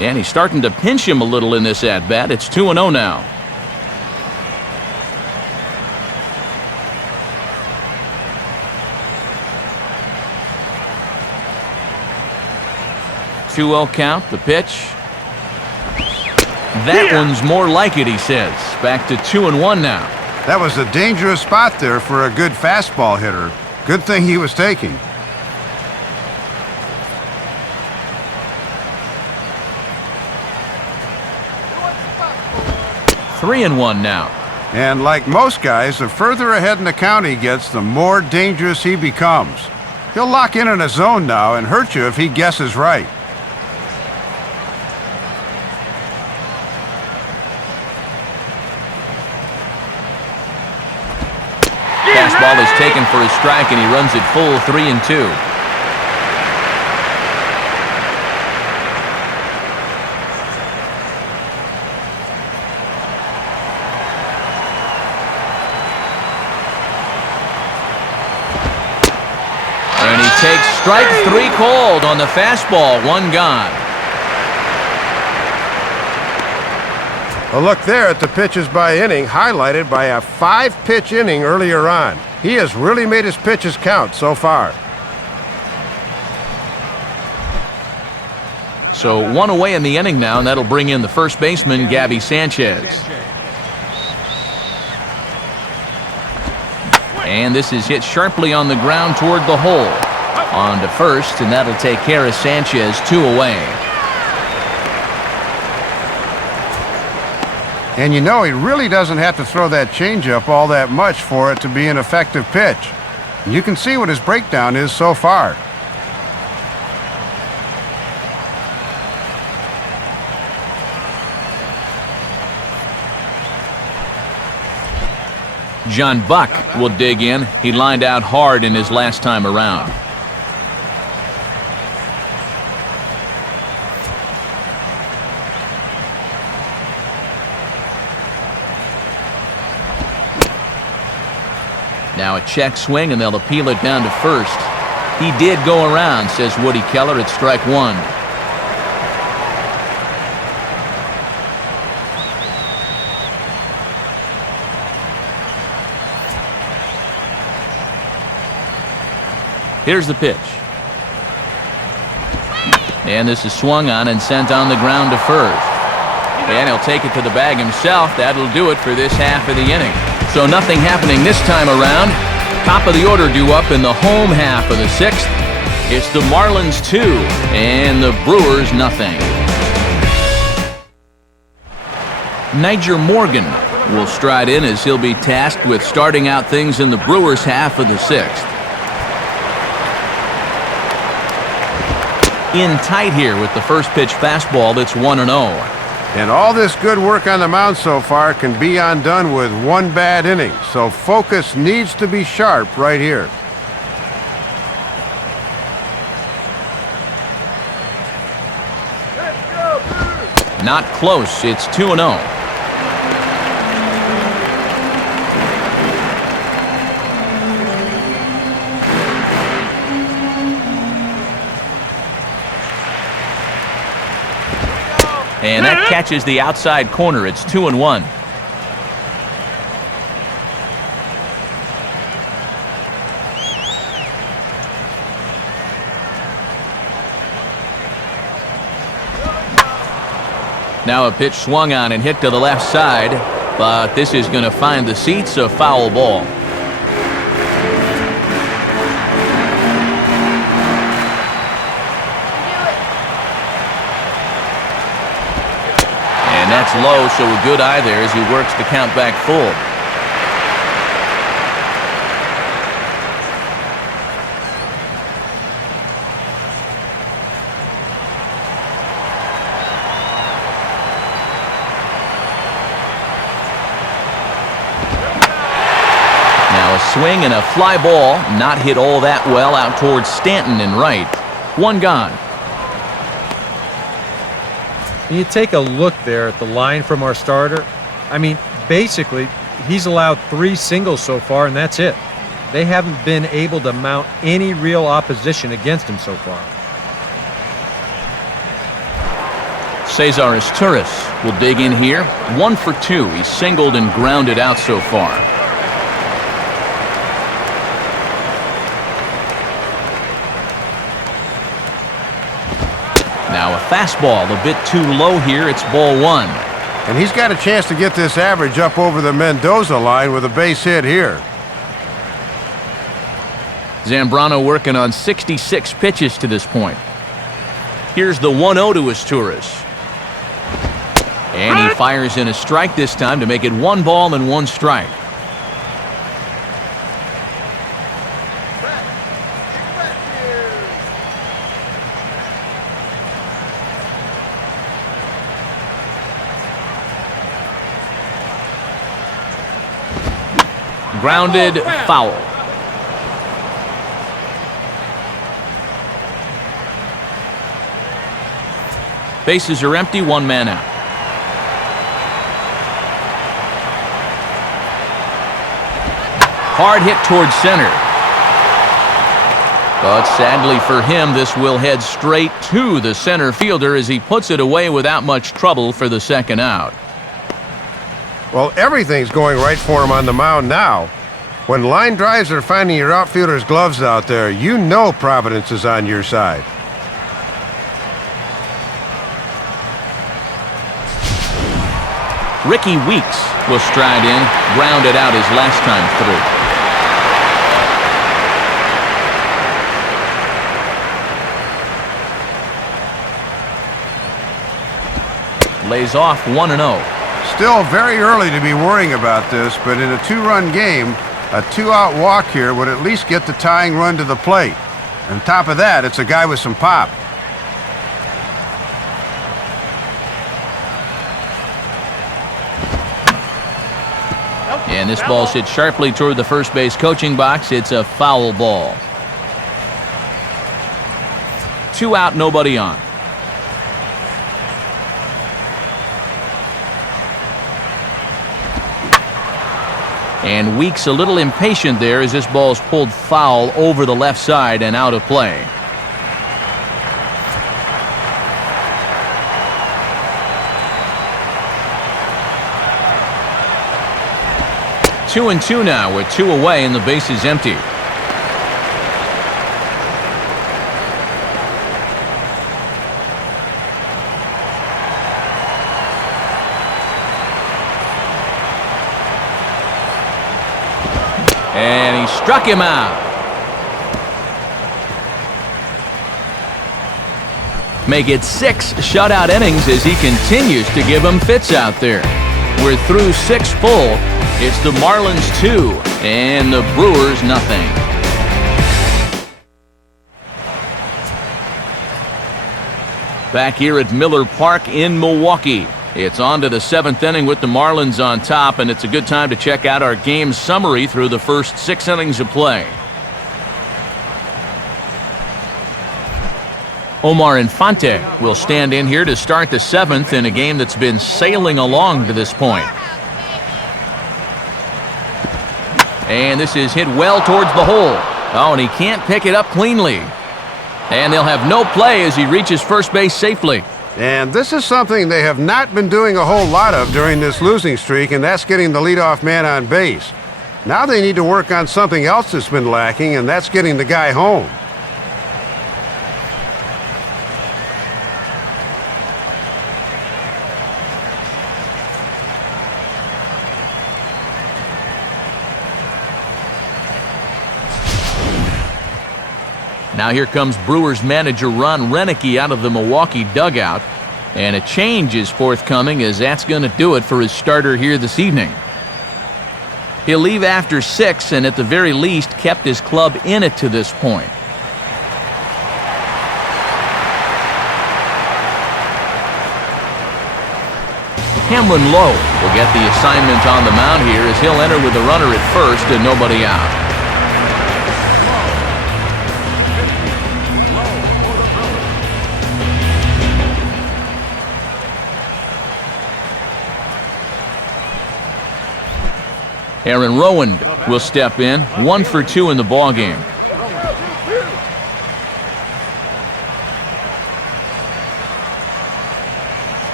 And he's starting to pinch him a little in this at-bat. It's 2-0 now. Two-0 count, the pitch. That one's more like it, he says. Back to 2-1 now. That was a dangerous spot there for a good fastball hitter. Good thing he was taking. 3-1 now. And like most guys, the further ahead in the count he gets, the more dangerous he becomes. He'll lock in a zone now and hurt you if he guesses right. Fastball is taken for a strike, and he runs it full 3-2. And he takes strike 3 called on the fastball, 1 gone. A look there at the pitches by inning, highlighted by a 5-pitch inning earlier on. He has really made his pitches count so far. So 1 away in the inning now, and that'll bring in the first baseman, Gabby Sanchez. And this is hit sharply on the ground toward the hole. On to first, and that'll take care of Sanchez, 2 away. And you know, he really doesn't have to throw that changeup all that much for it to be an effective pitch. You can see what his breakdown is so far. John Buck will dig in. He lined out hard in his last time around. Now a check swing, and they'll appeal it down to first. He did go around, says Woody Keller, at strike 1. Here's the pitch. And this is swung on and sent on the ground to first. And he'll take it to the bag himself. That'll do it for this half of the inning. So nothing happening this time around. Top of the order due up in the home half of the 6th. It's the Marlins 2 and the Brewers nothing. Niger Morgan will stride in as he'll be tasked with starting out things in the Brewers half of the 6th. In tight here with the first pitch fastball that's 1-0. And all this good work on the mound so far can be undone with 1 bad inning. So focus needs to be sharp right here. Not close. It's 2-0. And that catches the outside corner. It's 2-1. Now a pitch swung on and hit to the left side, but this is going to find the seats, a foul ball. That's low, so a good eye there as he works the count back full. Now a swing and a fly ball, not hit all that well out towards Stanton and right. 1 gone. You take a look there at the line from our starter. I mean, basically, he's allowed 3 singles so far, and that's it. They haven't been able to mount any real opposition against him so far. Cesar Izturis will dig in here. 1 for 2. He's singled and grounded out so far. Now a fastball a bit too low here. It's ball 1. And he's got a chance to get this average up over the Mendoza line with a base hit here. Zambrano working on 66 pitches to this point. Here's the 1-0 to Izturis. And he fires in a strike this time to make it 1 ball and 1 strike. Grounded, foul. Bases are empty, 1 man out. Hard hit towards center. But sadly for him, this will head straight to the center fielder as he puts it away without much trouble for the 2nd out. Well, everything's going right for him on the mound now. When line drives are finding your outfielder's gloves out there, you know Providence is on your side. Ricky Weeks will stride in, grounded out his last time through. Lays off 1-0. Still very early to be worrying about this, but in a two-run game, a two-out walk here would at least get the tying run to the plate. On top of that, it's a guy with some pop. And this ball's hit sharply toward the first base coaching box. It's a foul ball. 2 out, nobody on. And Weeks a little impatient there as this ball's pulled foul over the left side and out of play. Two and two now with 2 away and the base is empty. And he struck him out. Make it 6 shutout innings as he continues to give them fits out there. We're through 6 full. It's the Marlins 2 and the Brewers nothing. Back here at Miller Park in Milwaukee. It's on to the 7th inning with the Marlins on top, and it's a good time to check out our game summary through the first 6 innings of play. Omar Infante will stand in here to start the 7th in a game that's been sailing along to this point. And this is hit well towards the hole. Oh, and he can't pick it up cleanly. And they'll have no play as he reaches first base safely. And this is something they have not been doing a whole lot of during this losing streak, and that's getting the leadoff man on base. Now they need to work on something else that's been lacking, and that's getting the guy home. Now here comes Brewers manager Ron Renicky out of the Milwaukee dugout. And a change is forthcoming as that's going to do it for his starter here this evening. He'll leave after 6 and at the very least kept his club in it to this point. Cameron Lowe will get the assignment on the mound here as he'll enter with a runner at first and nobody out. Aaron Rowand will step in, 1 for 2 in the ballgame.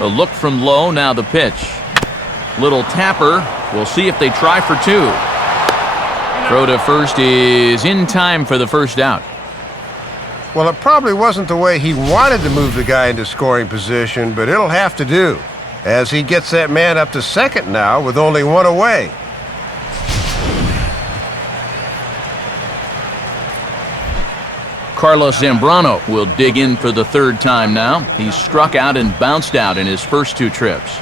A look from Lowe, now the pitch. Little tapper, we'll see if they try for 2. Throw to first is in time for the first out. Well, it probably wasn't the way he wanted to move the guy into scoring position, but it'll have to do, as he gets that man up to second now with only 1 away. Carlos Zambrano will dig in for the 3rd time now. He's struck out and bounced out in his first 2 trips.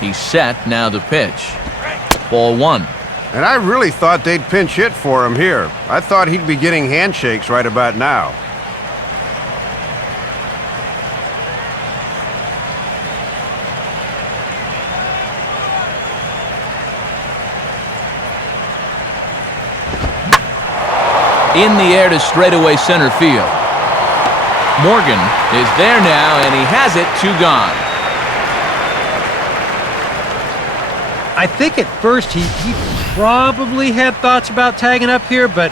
He's set, now the pitch. Ball 1. And I really thought they'd pinch hit for him here. I thought he'd be getting handshakes right about now. In the air to straightaway center field. Morgan is there now, and he has it, 2 gone. I think at first he probably had thoughts about tagging up here, but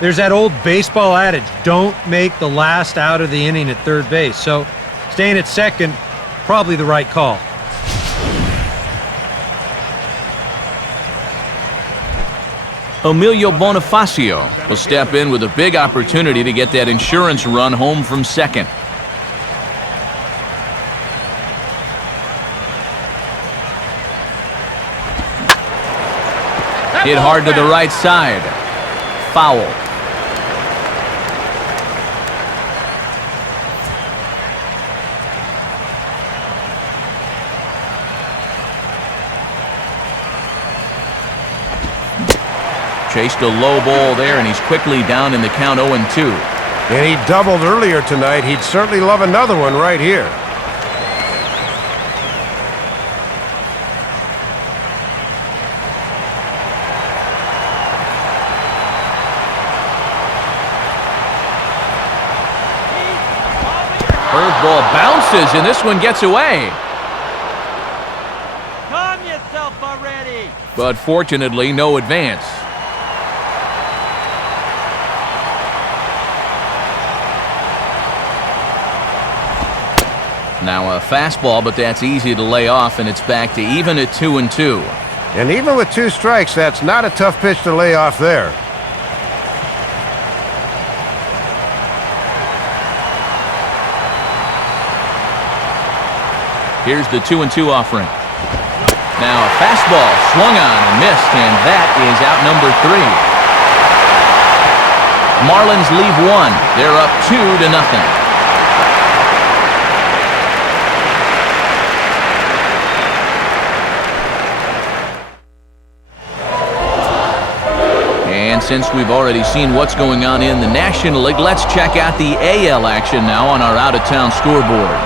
there's that old baseball adage, don't make the last out of the inning at third base. So staying at second, probably the right call. Emilio Bonifacio will step in with a big opportunity to get that insurance run home from second. Hit hard to the right side. Foul. Chased a low ball there, and he's quickly down in the count 0-2. And he doubled earlier tonight. He'd certainly love another one right here. Curveball bounces, and this one gets away. Calm yourself already. But fortunately, no advance. Now a fastball, but that's easy to lay off, and it's back to even at 2-2. And even with 2 strikes, that's not a tough pitch to lay off there. Here's the 2-2 offering. Now a fastball swung on and missed, and that is out number 3. Marlins leave 1. They're up 2-0. And since we've already seen what's going on in the National League, let's check out the AL action now on our out-of-town scoreboard.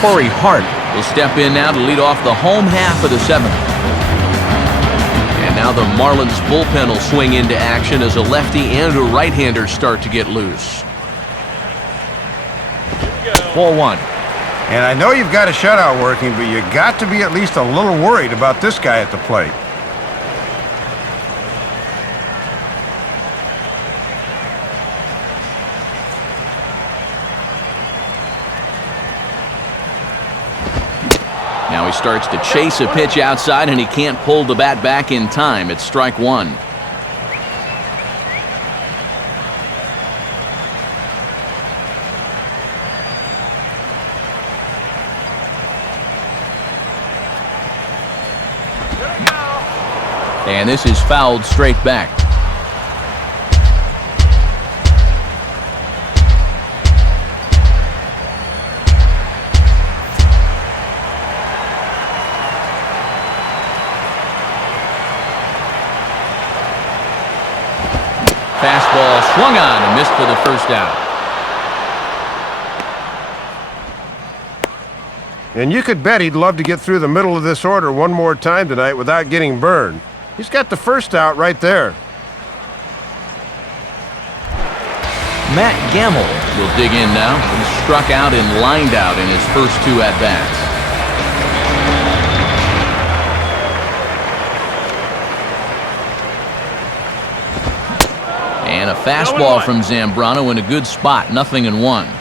Corey Hart will step in now to lead off the home half of the 7th. And now the Marlins bullpen will swing into action as a lefty and a right-hander start to get loose. Ball 1. And I know you've got a shutout working, but you got to be at least a little worried about this guy at the plate. Now he starts to chase a pitch outside, and he can't pull the bat back in time. It's strike 1. And this is fouled straight back. Fastball swung on and missed for the first out. And you could bet he'd love to get through the middle of this order one more time tonight without getting burned. He's got the first out right there. Matt Gamble will dig in now. He struck out and lined out in his first 2 at-bats. And a fastball from Zambrano in a good spot, 0-1.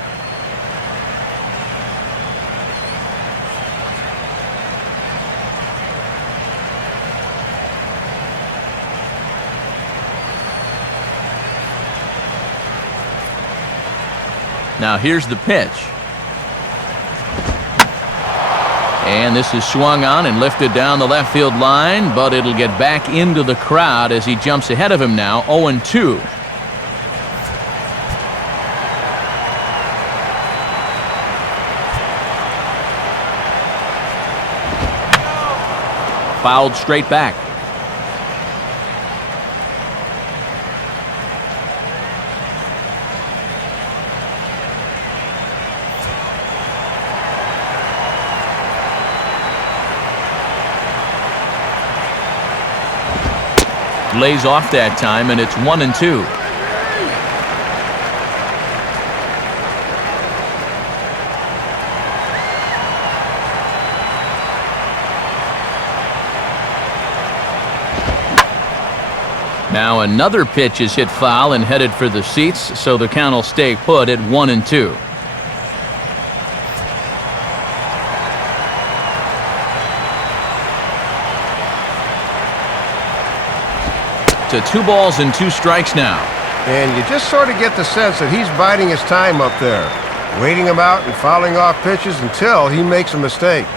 Now here's the pitch. And this is swung on and lifted down the left field line, but it'll get back into the crowd as he jumps ahead of him now, 0-2. Fouled straight back. Lays off that time, and it's 1-2. Now another pitch is hit foul and headed for the seats, so the count will stay put at 1-2. To 2 balls and 2 strikes now. And you just sort of get the sense that he's biding his time up there, waiting him out and fouling off pitches until he makes a mistake.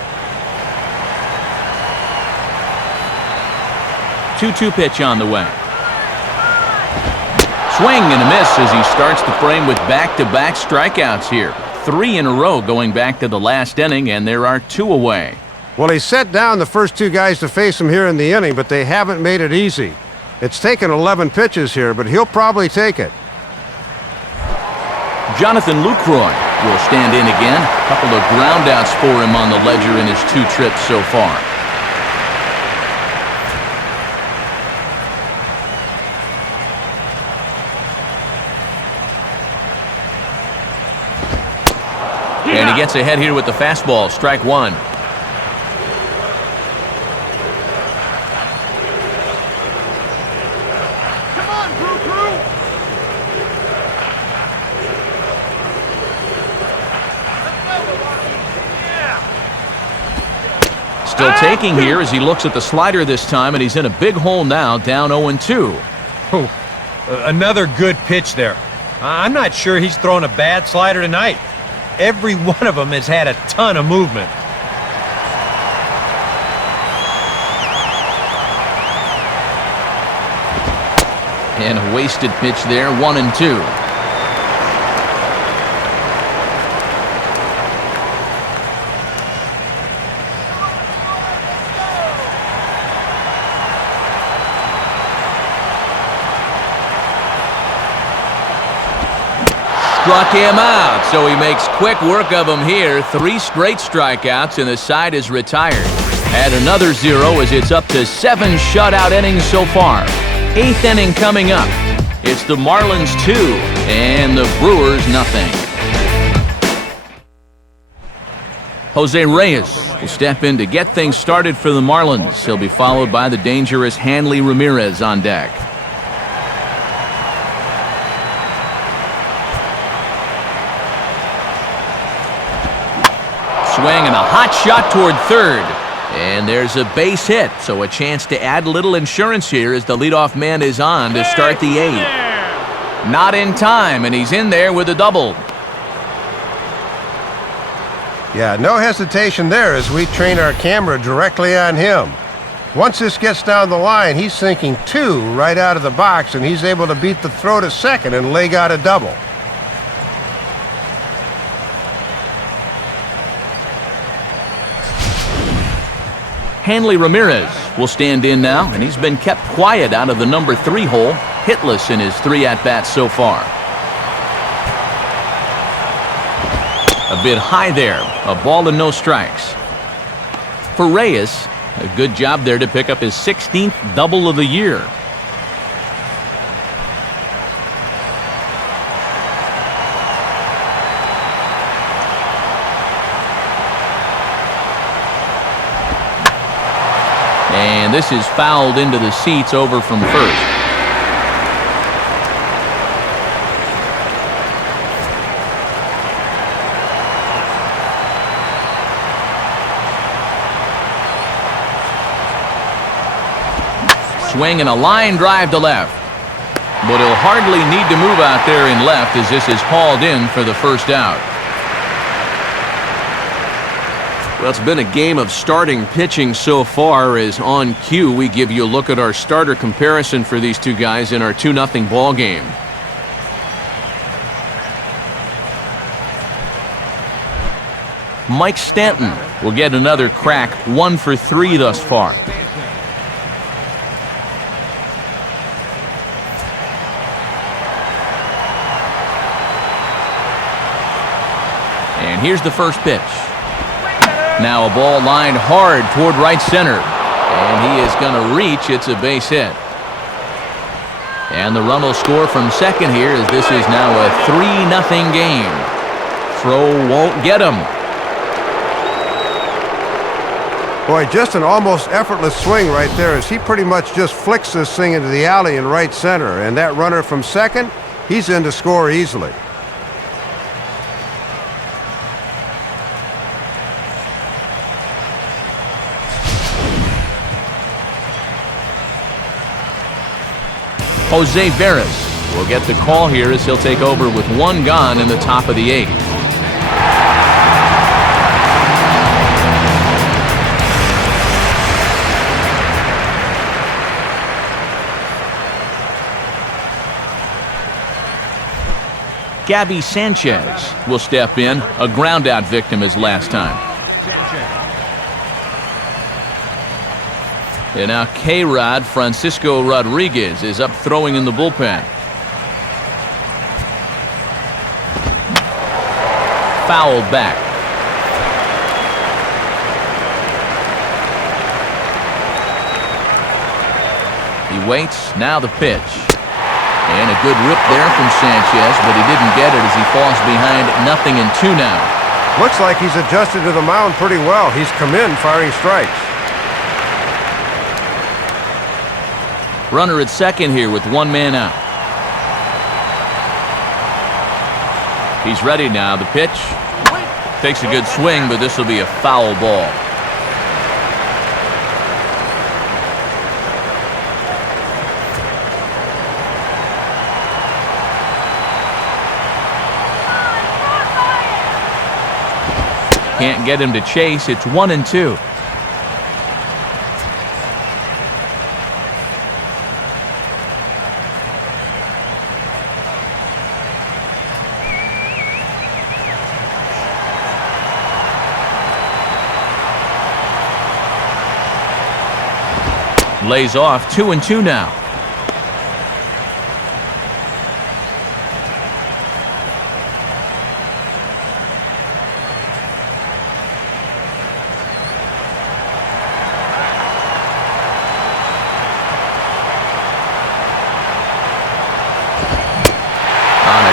2-2 pitch on the way. Swing and a miss as he starts the frame with back-to-back strikeouts here. 3 in a row going back to the last inning, and there are 2 away. Well, he set down the first 2 guys to face him here in the inning, but they haven't made it easy. It's taken 11 pitches here, but he'll probably take it. Jonathan Lucroy will stand in again. A couple of groundouts for him on the ledger in his 2 trips so far. And he gets ahead here with the fastball, strike 1. Come on, Brew. Still taking here as he looks at the slider this time, and he's in a big hole now, down 0-2. Oh, another good pitch there. I'm not sure he's thrown a bad slider tonight. Every one of them has had a ton of movement. And a wasted pitch there, 1-2. Struck him out, so he makes quick work of him here. 3 straight strikeouts, and the side is retired. Add another 0 as it's up to 7 shutout innings so far. 8th inning coming up. It's the Marlins 2 and the Brewers nothing. Jose Reyes will step in to get things started for the Marlins. He'll be followed by the dangerous Hanley Ramirez on deck. Swing and a hot shot toward third. And there's a base hit, so a chance to add a little insurance here as the leadoff man is on to start the 8th. Not in time, and he's in there with a double. Yeah, no hesitation there as we train our camera directly on him. Once this gets down the line, he's thinking 2 right out of the box, and he's able to beat the throw to second and leg out a double. Hanley Ramirez will stand in now, and he's been kept quiet out of the number 3 hole, hitless in his 3 at-bats so far. A bit high there, a ball and no strikes. For Reyes, a good job there to pick up his 16th double of the year. And this is fouled into the seats over from first. Swing and a line drive to left. But he'll hardly need to move out there in left as this is hauled in for the first out. Well, it's been a game of starting pitching so far, as on cue we give you a look at our starter comparison for these 2 guys in our 2-0 ball game. Mike Stanton will get another crack, 1 for 3 thus far. And here's the first pitch. Now a ball lined hard toward right center. And he is going to reach. It's a base hit. And the run will score from second here as this is now a 3-0 game. Throw won't get him. Boy, just an almost effortless swing right there as he pretty much just flicks this thing into the alley in right center. And that runner from second, he's in to score easily. Jose Veras will get the call here as he'll take over with one gone in the top of the 8th. Gabby Sanchez will step in, a ground-out victim as last time. And now K-Rod Francisco Rodriguez is up throwing in the bullpen. Foul back. He waits, now the pitch. And a good rip there from Sanchez, but he didn't get it as he falls behind 0-2 now. Looks like he's adjusted to the mound pretty well. He's come in firing strikes. Runner at second here with one man out. He's ready now. The pitch takes a good swing, but this will be a foul ball. Can't get him to chase. It's 1-2. Lays off 2-2 now.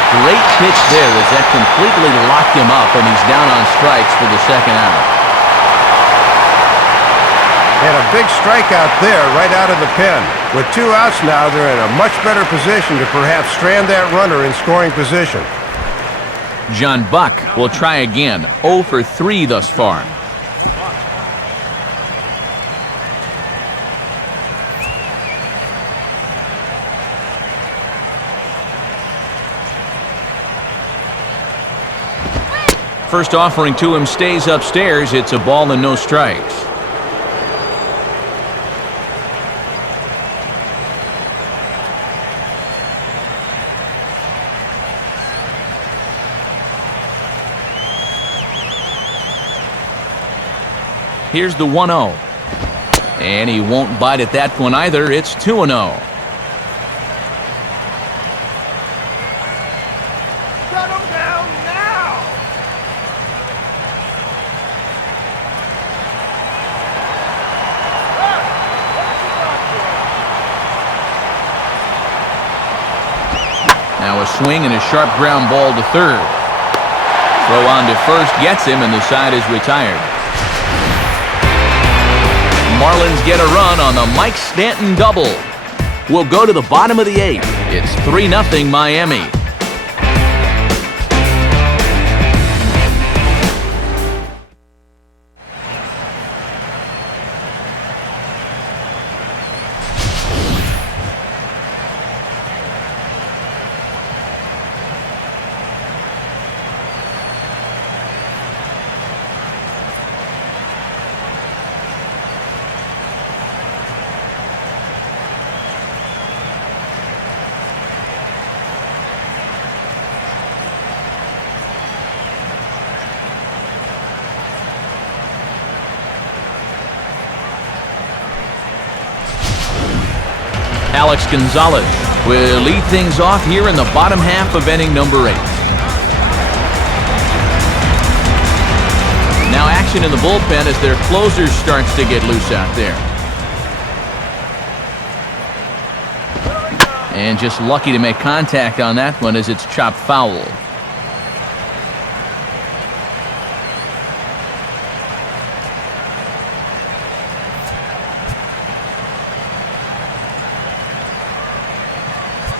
Great pitch there as that completely locked him up, and he's down on strikes for the second out. And a big strikeout there right out of the pen. With 2 outs now, they're in a much better position to perhaps strand that runner in scoring position. John Buck will try again. 0 for 3 thus far. First offering to him stays upstairs. It's a ball and no strikes. Here's the 1-0. And he won't bite at that one either. It's 2-0. Now a swing and a sharp ground ball to third. Throw on to first gets him, and the side is retired. Marlins get a run on the Mike Stanton double. We'll go to the bottom of the 8th. It's 3-0 Miami. Alex Gonzalez will lead things off here in the bottom half of inning number 8. Now action in the bullpen as their closer starts to get loose out there. And just lucky to make contact on that one as it's chopped foul.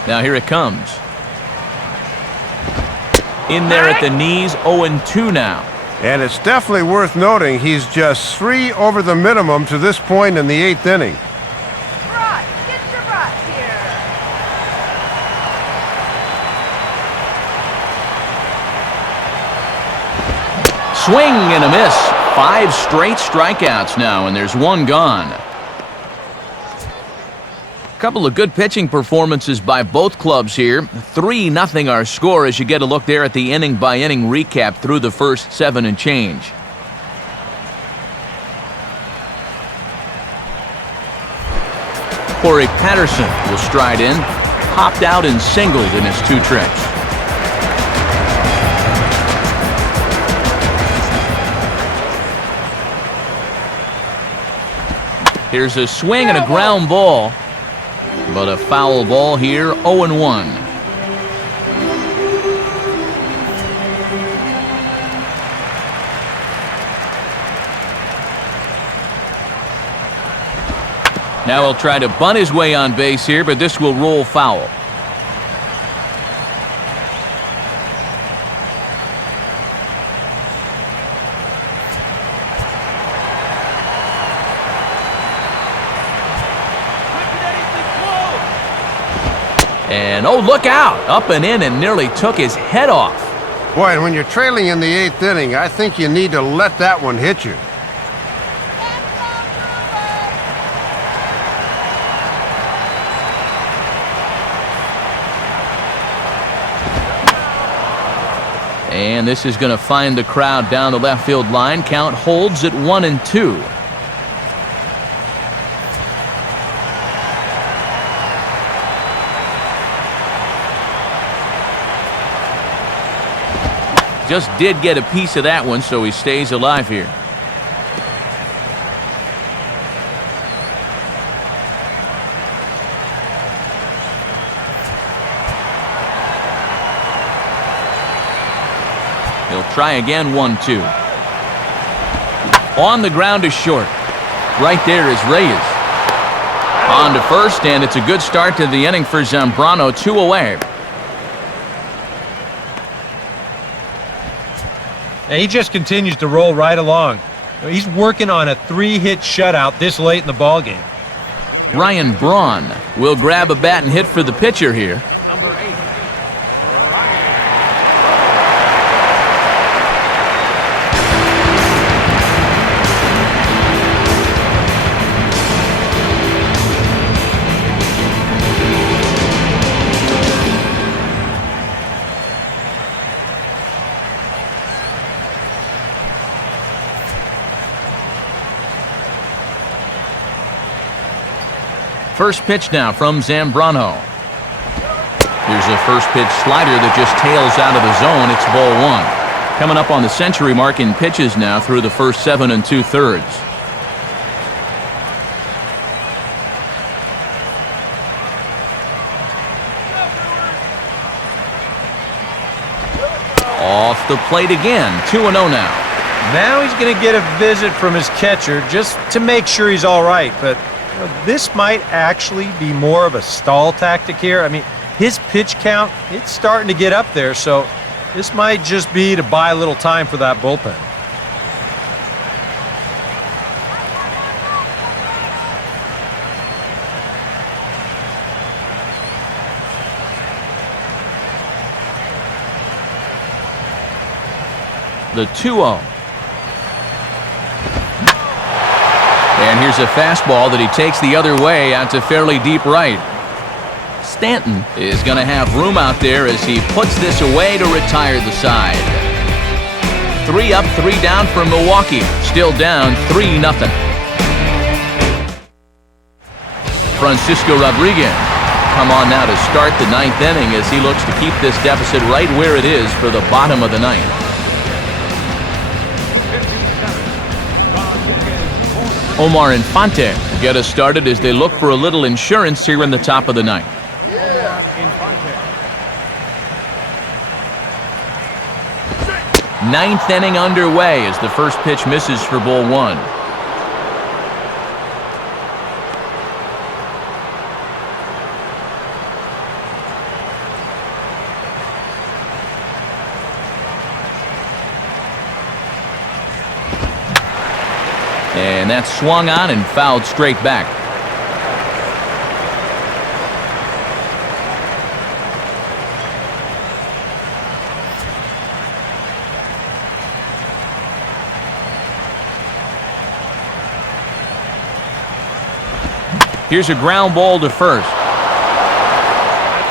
Now here it comes. In there at the knees, 0-2 now. And it's definitely worth noting he's just 3 over the minimum to this point in the 8th inning. Rod, get your butt here. Swing and a miss. 5 straight strikeouts now, and there's 1 gone. Couple of good pitching performances by both clubs here. 3-0 our score as you get a look there at the inning-by-inning recap through the first 7 and change. Corey Patterson will stride in. Hopped out and singled in his 2 trips. Here's a swing and a ground ball. But a foul ball here, 0-1. Now he'll try to bunt his way on base here, but this will roll foul. And oh, look out! Up and in and nearly took his head off. Boy, and when you're trailing in the 8th inning, I think you need to let that one hit you. And this is going to find the crowd down the left field line. Count holds at 1-2. Just did get a piece of that one, so he stays alive here. He'll try again, 1-2. On the ground is short. Right there is Reyes. On to first, and it's a good start to the inning for Zambrano, 2 away. And he just continues to roll right along. He's working on a 3-hit shutout this late in the ballgame. Ryan Braun will grab a bat and hit for the pitcher here. Number 8, First pitch now from Zambrano. Here's a first pitch slider that just tails out of the zone. It's ball 1. Coming up on the century mark in pitches now through the first 7 2/3. Off the plate again. 2-0 now. Now he's going to get a visit from his catcher just to make sure he's all right. But this might actually be more of a stall tactic here. I mean, his pitch count, it's starting to get up there, so this might just be to buy a little time for that bullpen. The 2-0. And here's a fastball that he takes the other way out to fairly deep right. Stanton is going to have room out there as he puts this away to retire the side. 3 up, 3 down for Milwaukee. Still down 3-0. Francisco Rodriguez come on now to start the 9th inning as he looks to keep this deficit right where it is for the bottom of the 9th. Omar Infante will get us started as they look for a little insurance here in the top of the 9th. Ninth inning underway as the first pitch misses for ball 1. And that's swung on and fouled straight back. Here's a ground ball to first.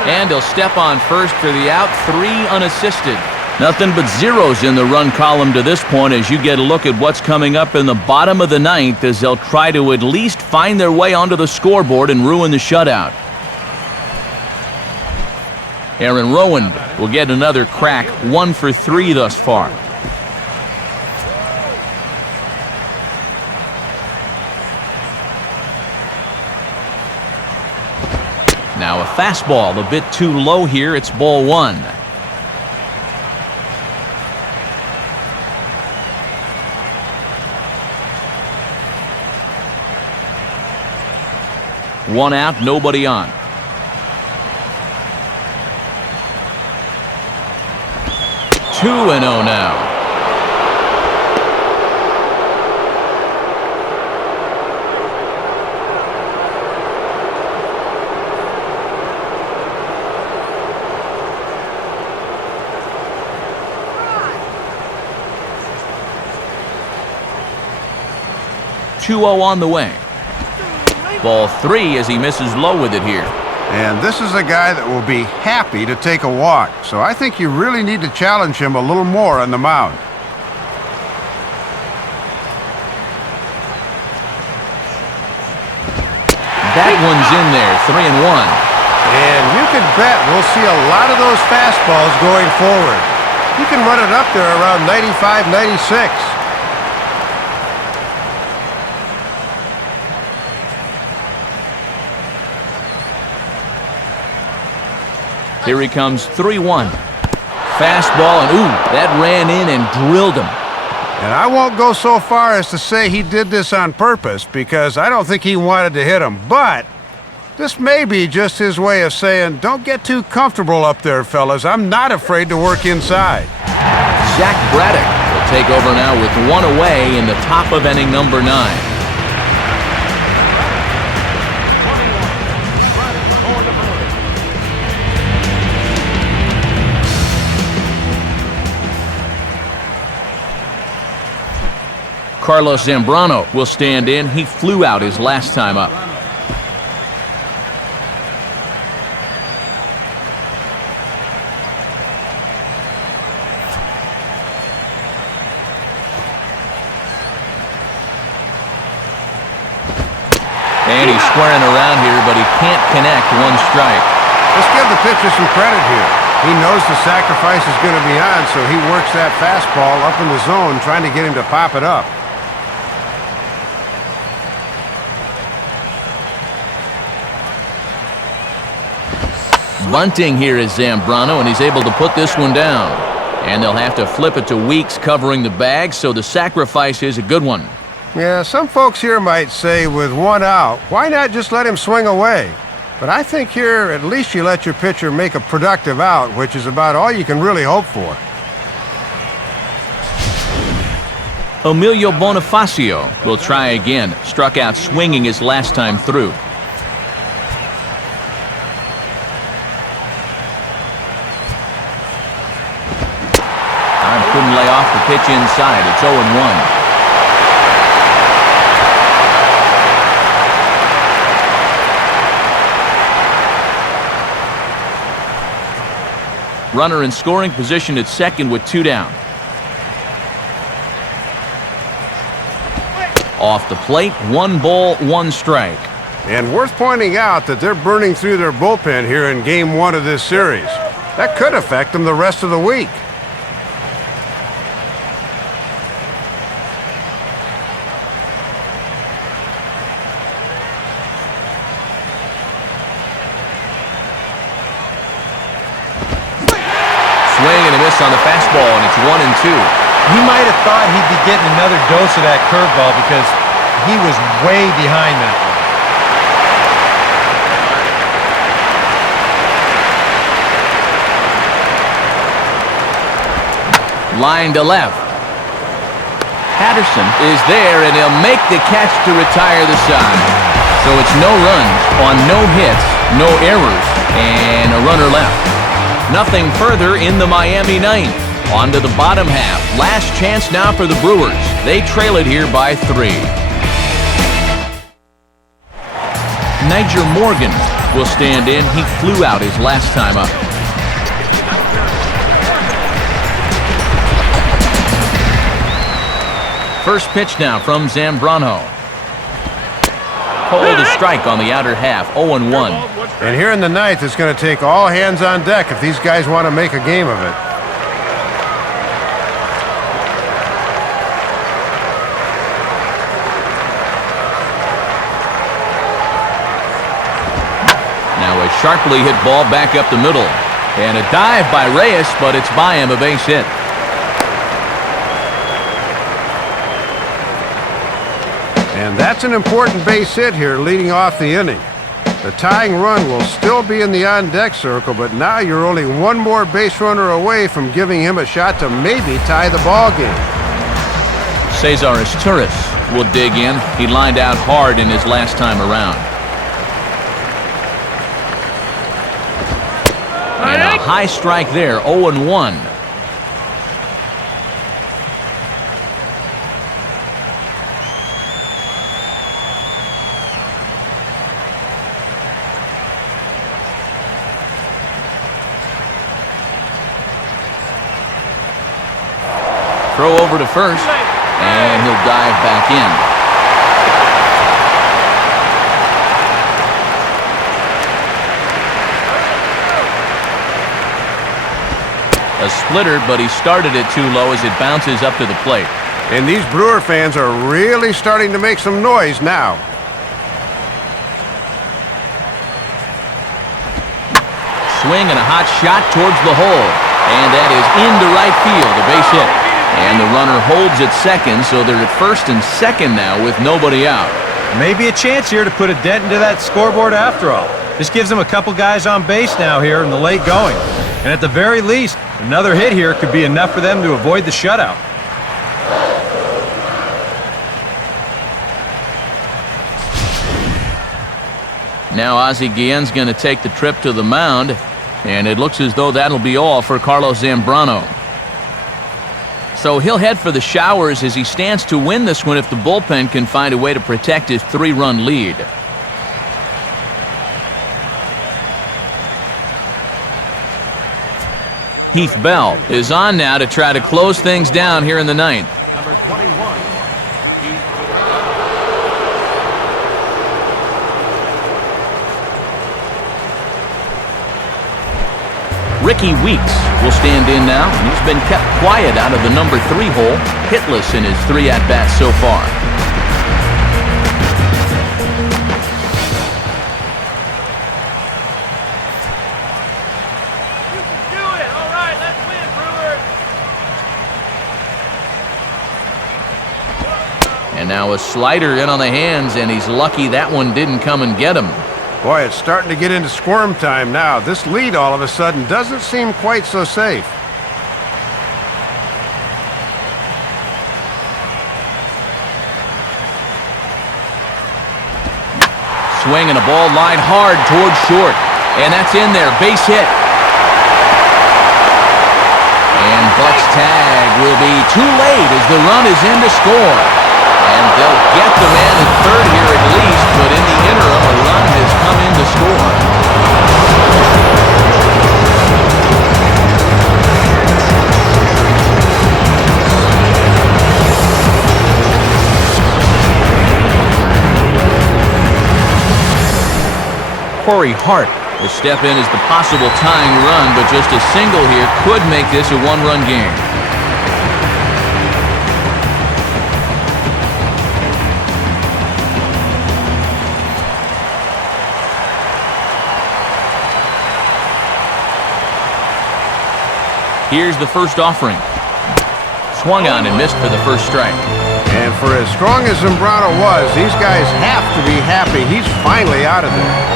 And he'll step on first for the out, 3 unassisted. Nothing but zeros in the run column to this point as you get a look at what's coming up in the bottom of the 9th as they'll try to at least find their way onto the scoreboard and ruin the shutout. Aaron Rowan will get another crack, 1 for 3 thus far. Now a fastball a bit too low here. It's ball 1. One out, nobody on. Two and 0 now. .2-0 on the way. Ball 3 as he misses low with it here. And this is a guy that will be happy to take a walk, so I think you really need to challenge him a little more on the mound. That one's in there, 3-1. And you can bet we'll see a lot of those fastballs going forward. You can run it up there around 95, 96. Here he comes, 3-1. Fastball, and ooh, that ran in and drilled him. And I won't go so far as to say he did this on purpose, because I don't think he wanted to hit him. But this may be just his way of saying, don't get too comfortable up there, fellas. I'm not afraid to work inside. Zach Braddock will take over now with 1 away in the top of inning number 9. Carlos Zambrano will stand in. He flew out his last time up. And he's squaring around here, but he can't connect. 1 strike. Let's give the pitcher some credit here. He knows the sacrifice is going to be on, so he works that fastball up in the zone, trying to get him to pop it up. Bunting here is Zambrano, and he's able to put this one down. And they'll have to flip it to Weeks covering the bag, so the sacrifice is a good one. Yeah, some folks here might say with 1 out, why not just let him swing away? But I think here, at least you let your pitcher make a productive out, which is about all you can really hope for. Emilio Bonifacio will try again. Struck out swinging his last time through. Couldn't lay off the pitch inside. It's 0-1. Runner in scoring position at second with 2 down. Off the plate, 1 ball, 1 strike. And worth pointing out that they're burning through their bullpen here in Game 1 of this series. That could affect them the rest of the week. Swing and a miss on the fastball, and it's 1-2. He might have thought he'd be getting another dose of that curveball because he was way behind that one. Line to left. Patterson is there, and he'll make the catch to retire the side. So it's no runs on no hits, no errors, and a runner left. Nothing further in the Miami ninth. On to the bottom half. Last chance now for the Brewers. They trail it here by 3. Niger Morgan will stand in. He flew out his last time up. First pitch now from Zambrano. Called a strike on the outer half, 0-1. And here in the ninth, it's going to take all hands on deck if these guys want to make a game of it. Now a sharply hit ball back up the middle. And a dive by Reyes, but it's by him, a base hit. And that's an important base hit here leading off the inning. The tying run will still be in the on-deck circle, but now you're only one more base runner away from giving him a shot to maybe tie the ball game. Cesar Torres will dig in. He lined out hard in his last time around. And a high strike there, 0-1. Throw over to first, and he'll dive back in. A splitter, but he started it too low as it bounces up to the plate. And these Brewer fans are really starting to make some noise now. Swing and a hot shot towards the hole. And that is into right field, a base hit. And the runner holds at second, so they're at first and second now with nobody out. Maybe a chance here to put a dent into that scoreboard after all. This gives them a couple guys on base now here in the late going. And at the very least, another hit here could be enough for them to avoid the shutout. Now Ozzie Guillen's going to take the trip to the mound, and it looks as though that'll be all for Carlos Zambrano. So he'll head for the showers as he stands to win this one if the bullpen can find a way to protect his 3-run lead. Heath Bell is on now to try to close things down here in the ninth. Number 21. Ricky Weeks will stand in now, and he's been kept quiet out of the number 3 hole, hitless in his 3 at-bats so far. You can do it. All right, let's win, Brewers. And now a slider in on the hands, and he's lucky that one didn't come and get him. Boy, it's starting to get into squirm time now. This lead all of a sudden doesn't seem quite so safe. Swing and a ball lined hard towards short. And that's in there. Base hit. And Buck's tag will be too late as the run is in to score. And they'll get the man at third here at least, but in the interim, a run has come in to score. Corey Hart will step in as the possible tying run, but just a single here could make this a one-run game. Here's the first offering. Swung on and missed for the first strike. And for as strong as Zambrano was, these guys have to be happy he's finally out of there.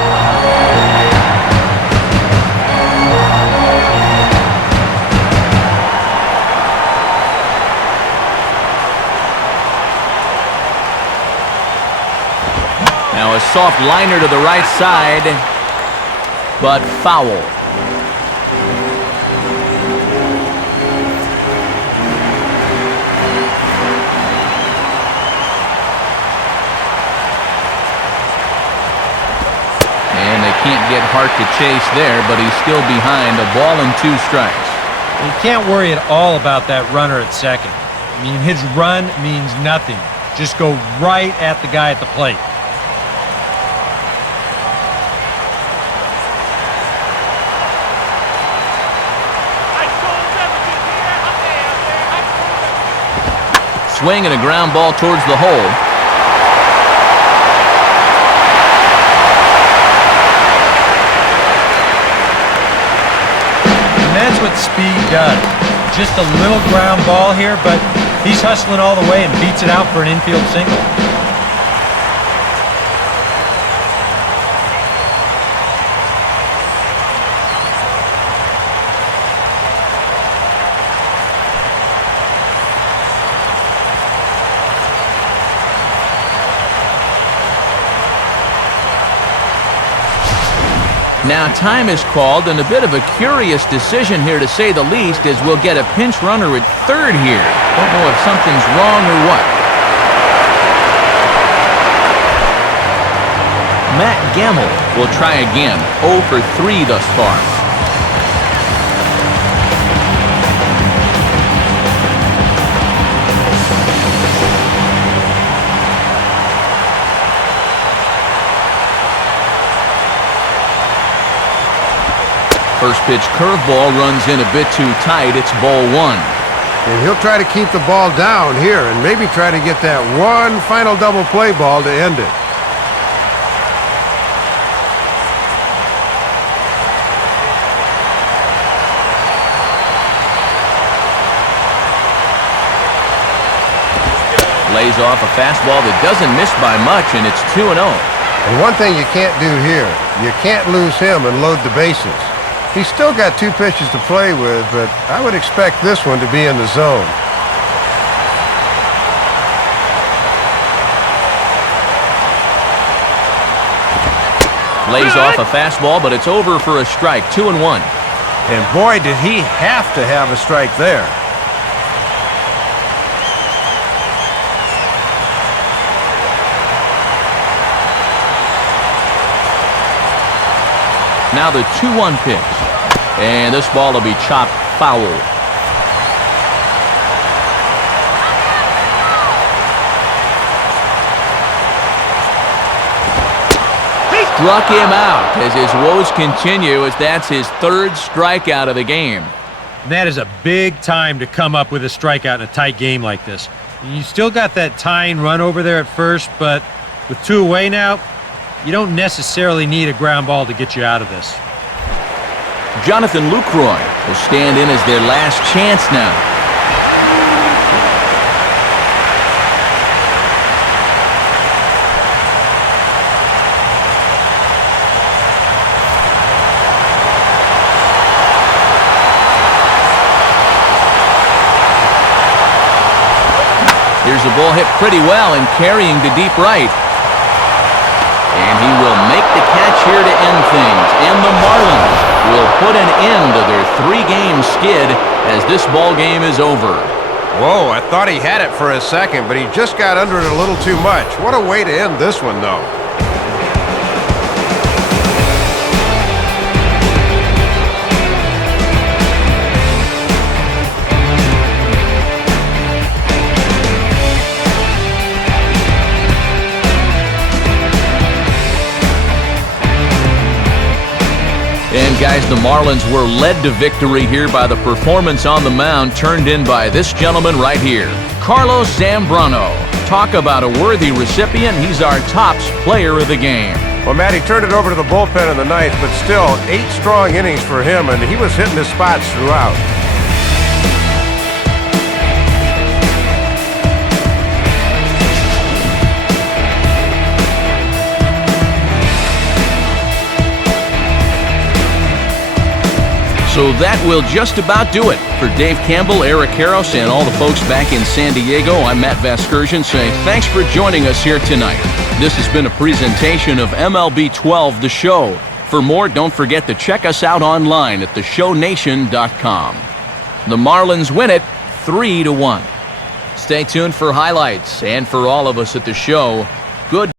Now a soft liner to the right side, but foul. Can't get Hart to chase there, but he's still behind. A ball and 2 strikes. You can't worry at all about that runner at second. I mean, his run means nothing. Just go right at the guy at the plate. Swing and a ground ball towards the hole. That's what speed does. Just a little ground ball here, but he's hustling all the way and beats it out for an infield single. Now time is called, and a bit of a curious decision here to say the least, as we'll get a pinch runner at third here. Don't know if something's wrong or what. Matt Gamble will try again. 0 for 3 thus far. First pitch curveball runs in a bit too tight. It's ball 1. And he'll try to keep the ball down here and maybe try to get that one final double play ball to end it. Lays off a fastball that doesn't miss by much, and it's 2-0. And one thing you can't do here, you can't lose him and load the bases. He's still got 2 pitches to play with, but I would expect this one to be in the zone. Lays off a fastball, but it's over for a strike. 2-1. And boy, did he have to have a strike there. Now the 2-1 pitch. And this ball will be chopped foul. Struck him out as his woes continue, as that's his 3rd strikeout of the game. And that is a big time to come up with a strikeout in a tight game like this. You still got that tying run over there at first, but with 2 away now, you don't necessarily need a ground ball to get you out of this. Jonathan Lucroy will stand in as their last chance now. Here's the ball hit pretty well and carrying to deep right. And he will make the catch here to end things. And the Marlins will put an end to their 3-game skid as this ball game is over. Whoa, I thought he had it for a second, but he just got under it a little too much. What a way to end this one, though. And guys, the Marlins were led to victory here by the performance on the mound turned in by this gentleman right here, Carlos Zambrano. Talk about a worthy recipient. He's our tops player of the game. Well, Matt, he turned it over to the bullpen in the 9th, but still 8 strong innings for him, and he was hitting his spots throughout. So that will just about do it. For Dave Campbell, Eric Harris, and all the folks back in San Diego, I'm Matt Vasgersian saying thanks for joining us here tonight. This has been a presentation of MLB 12 The Show. For more, don't forget to check us out online at theshownation.com. The Marlins win it 3-1. Stay tuned for highlights, and for all of us at the show, good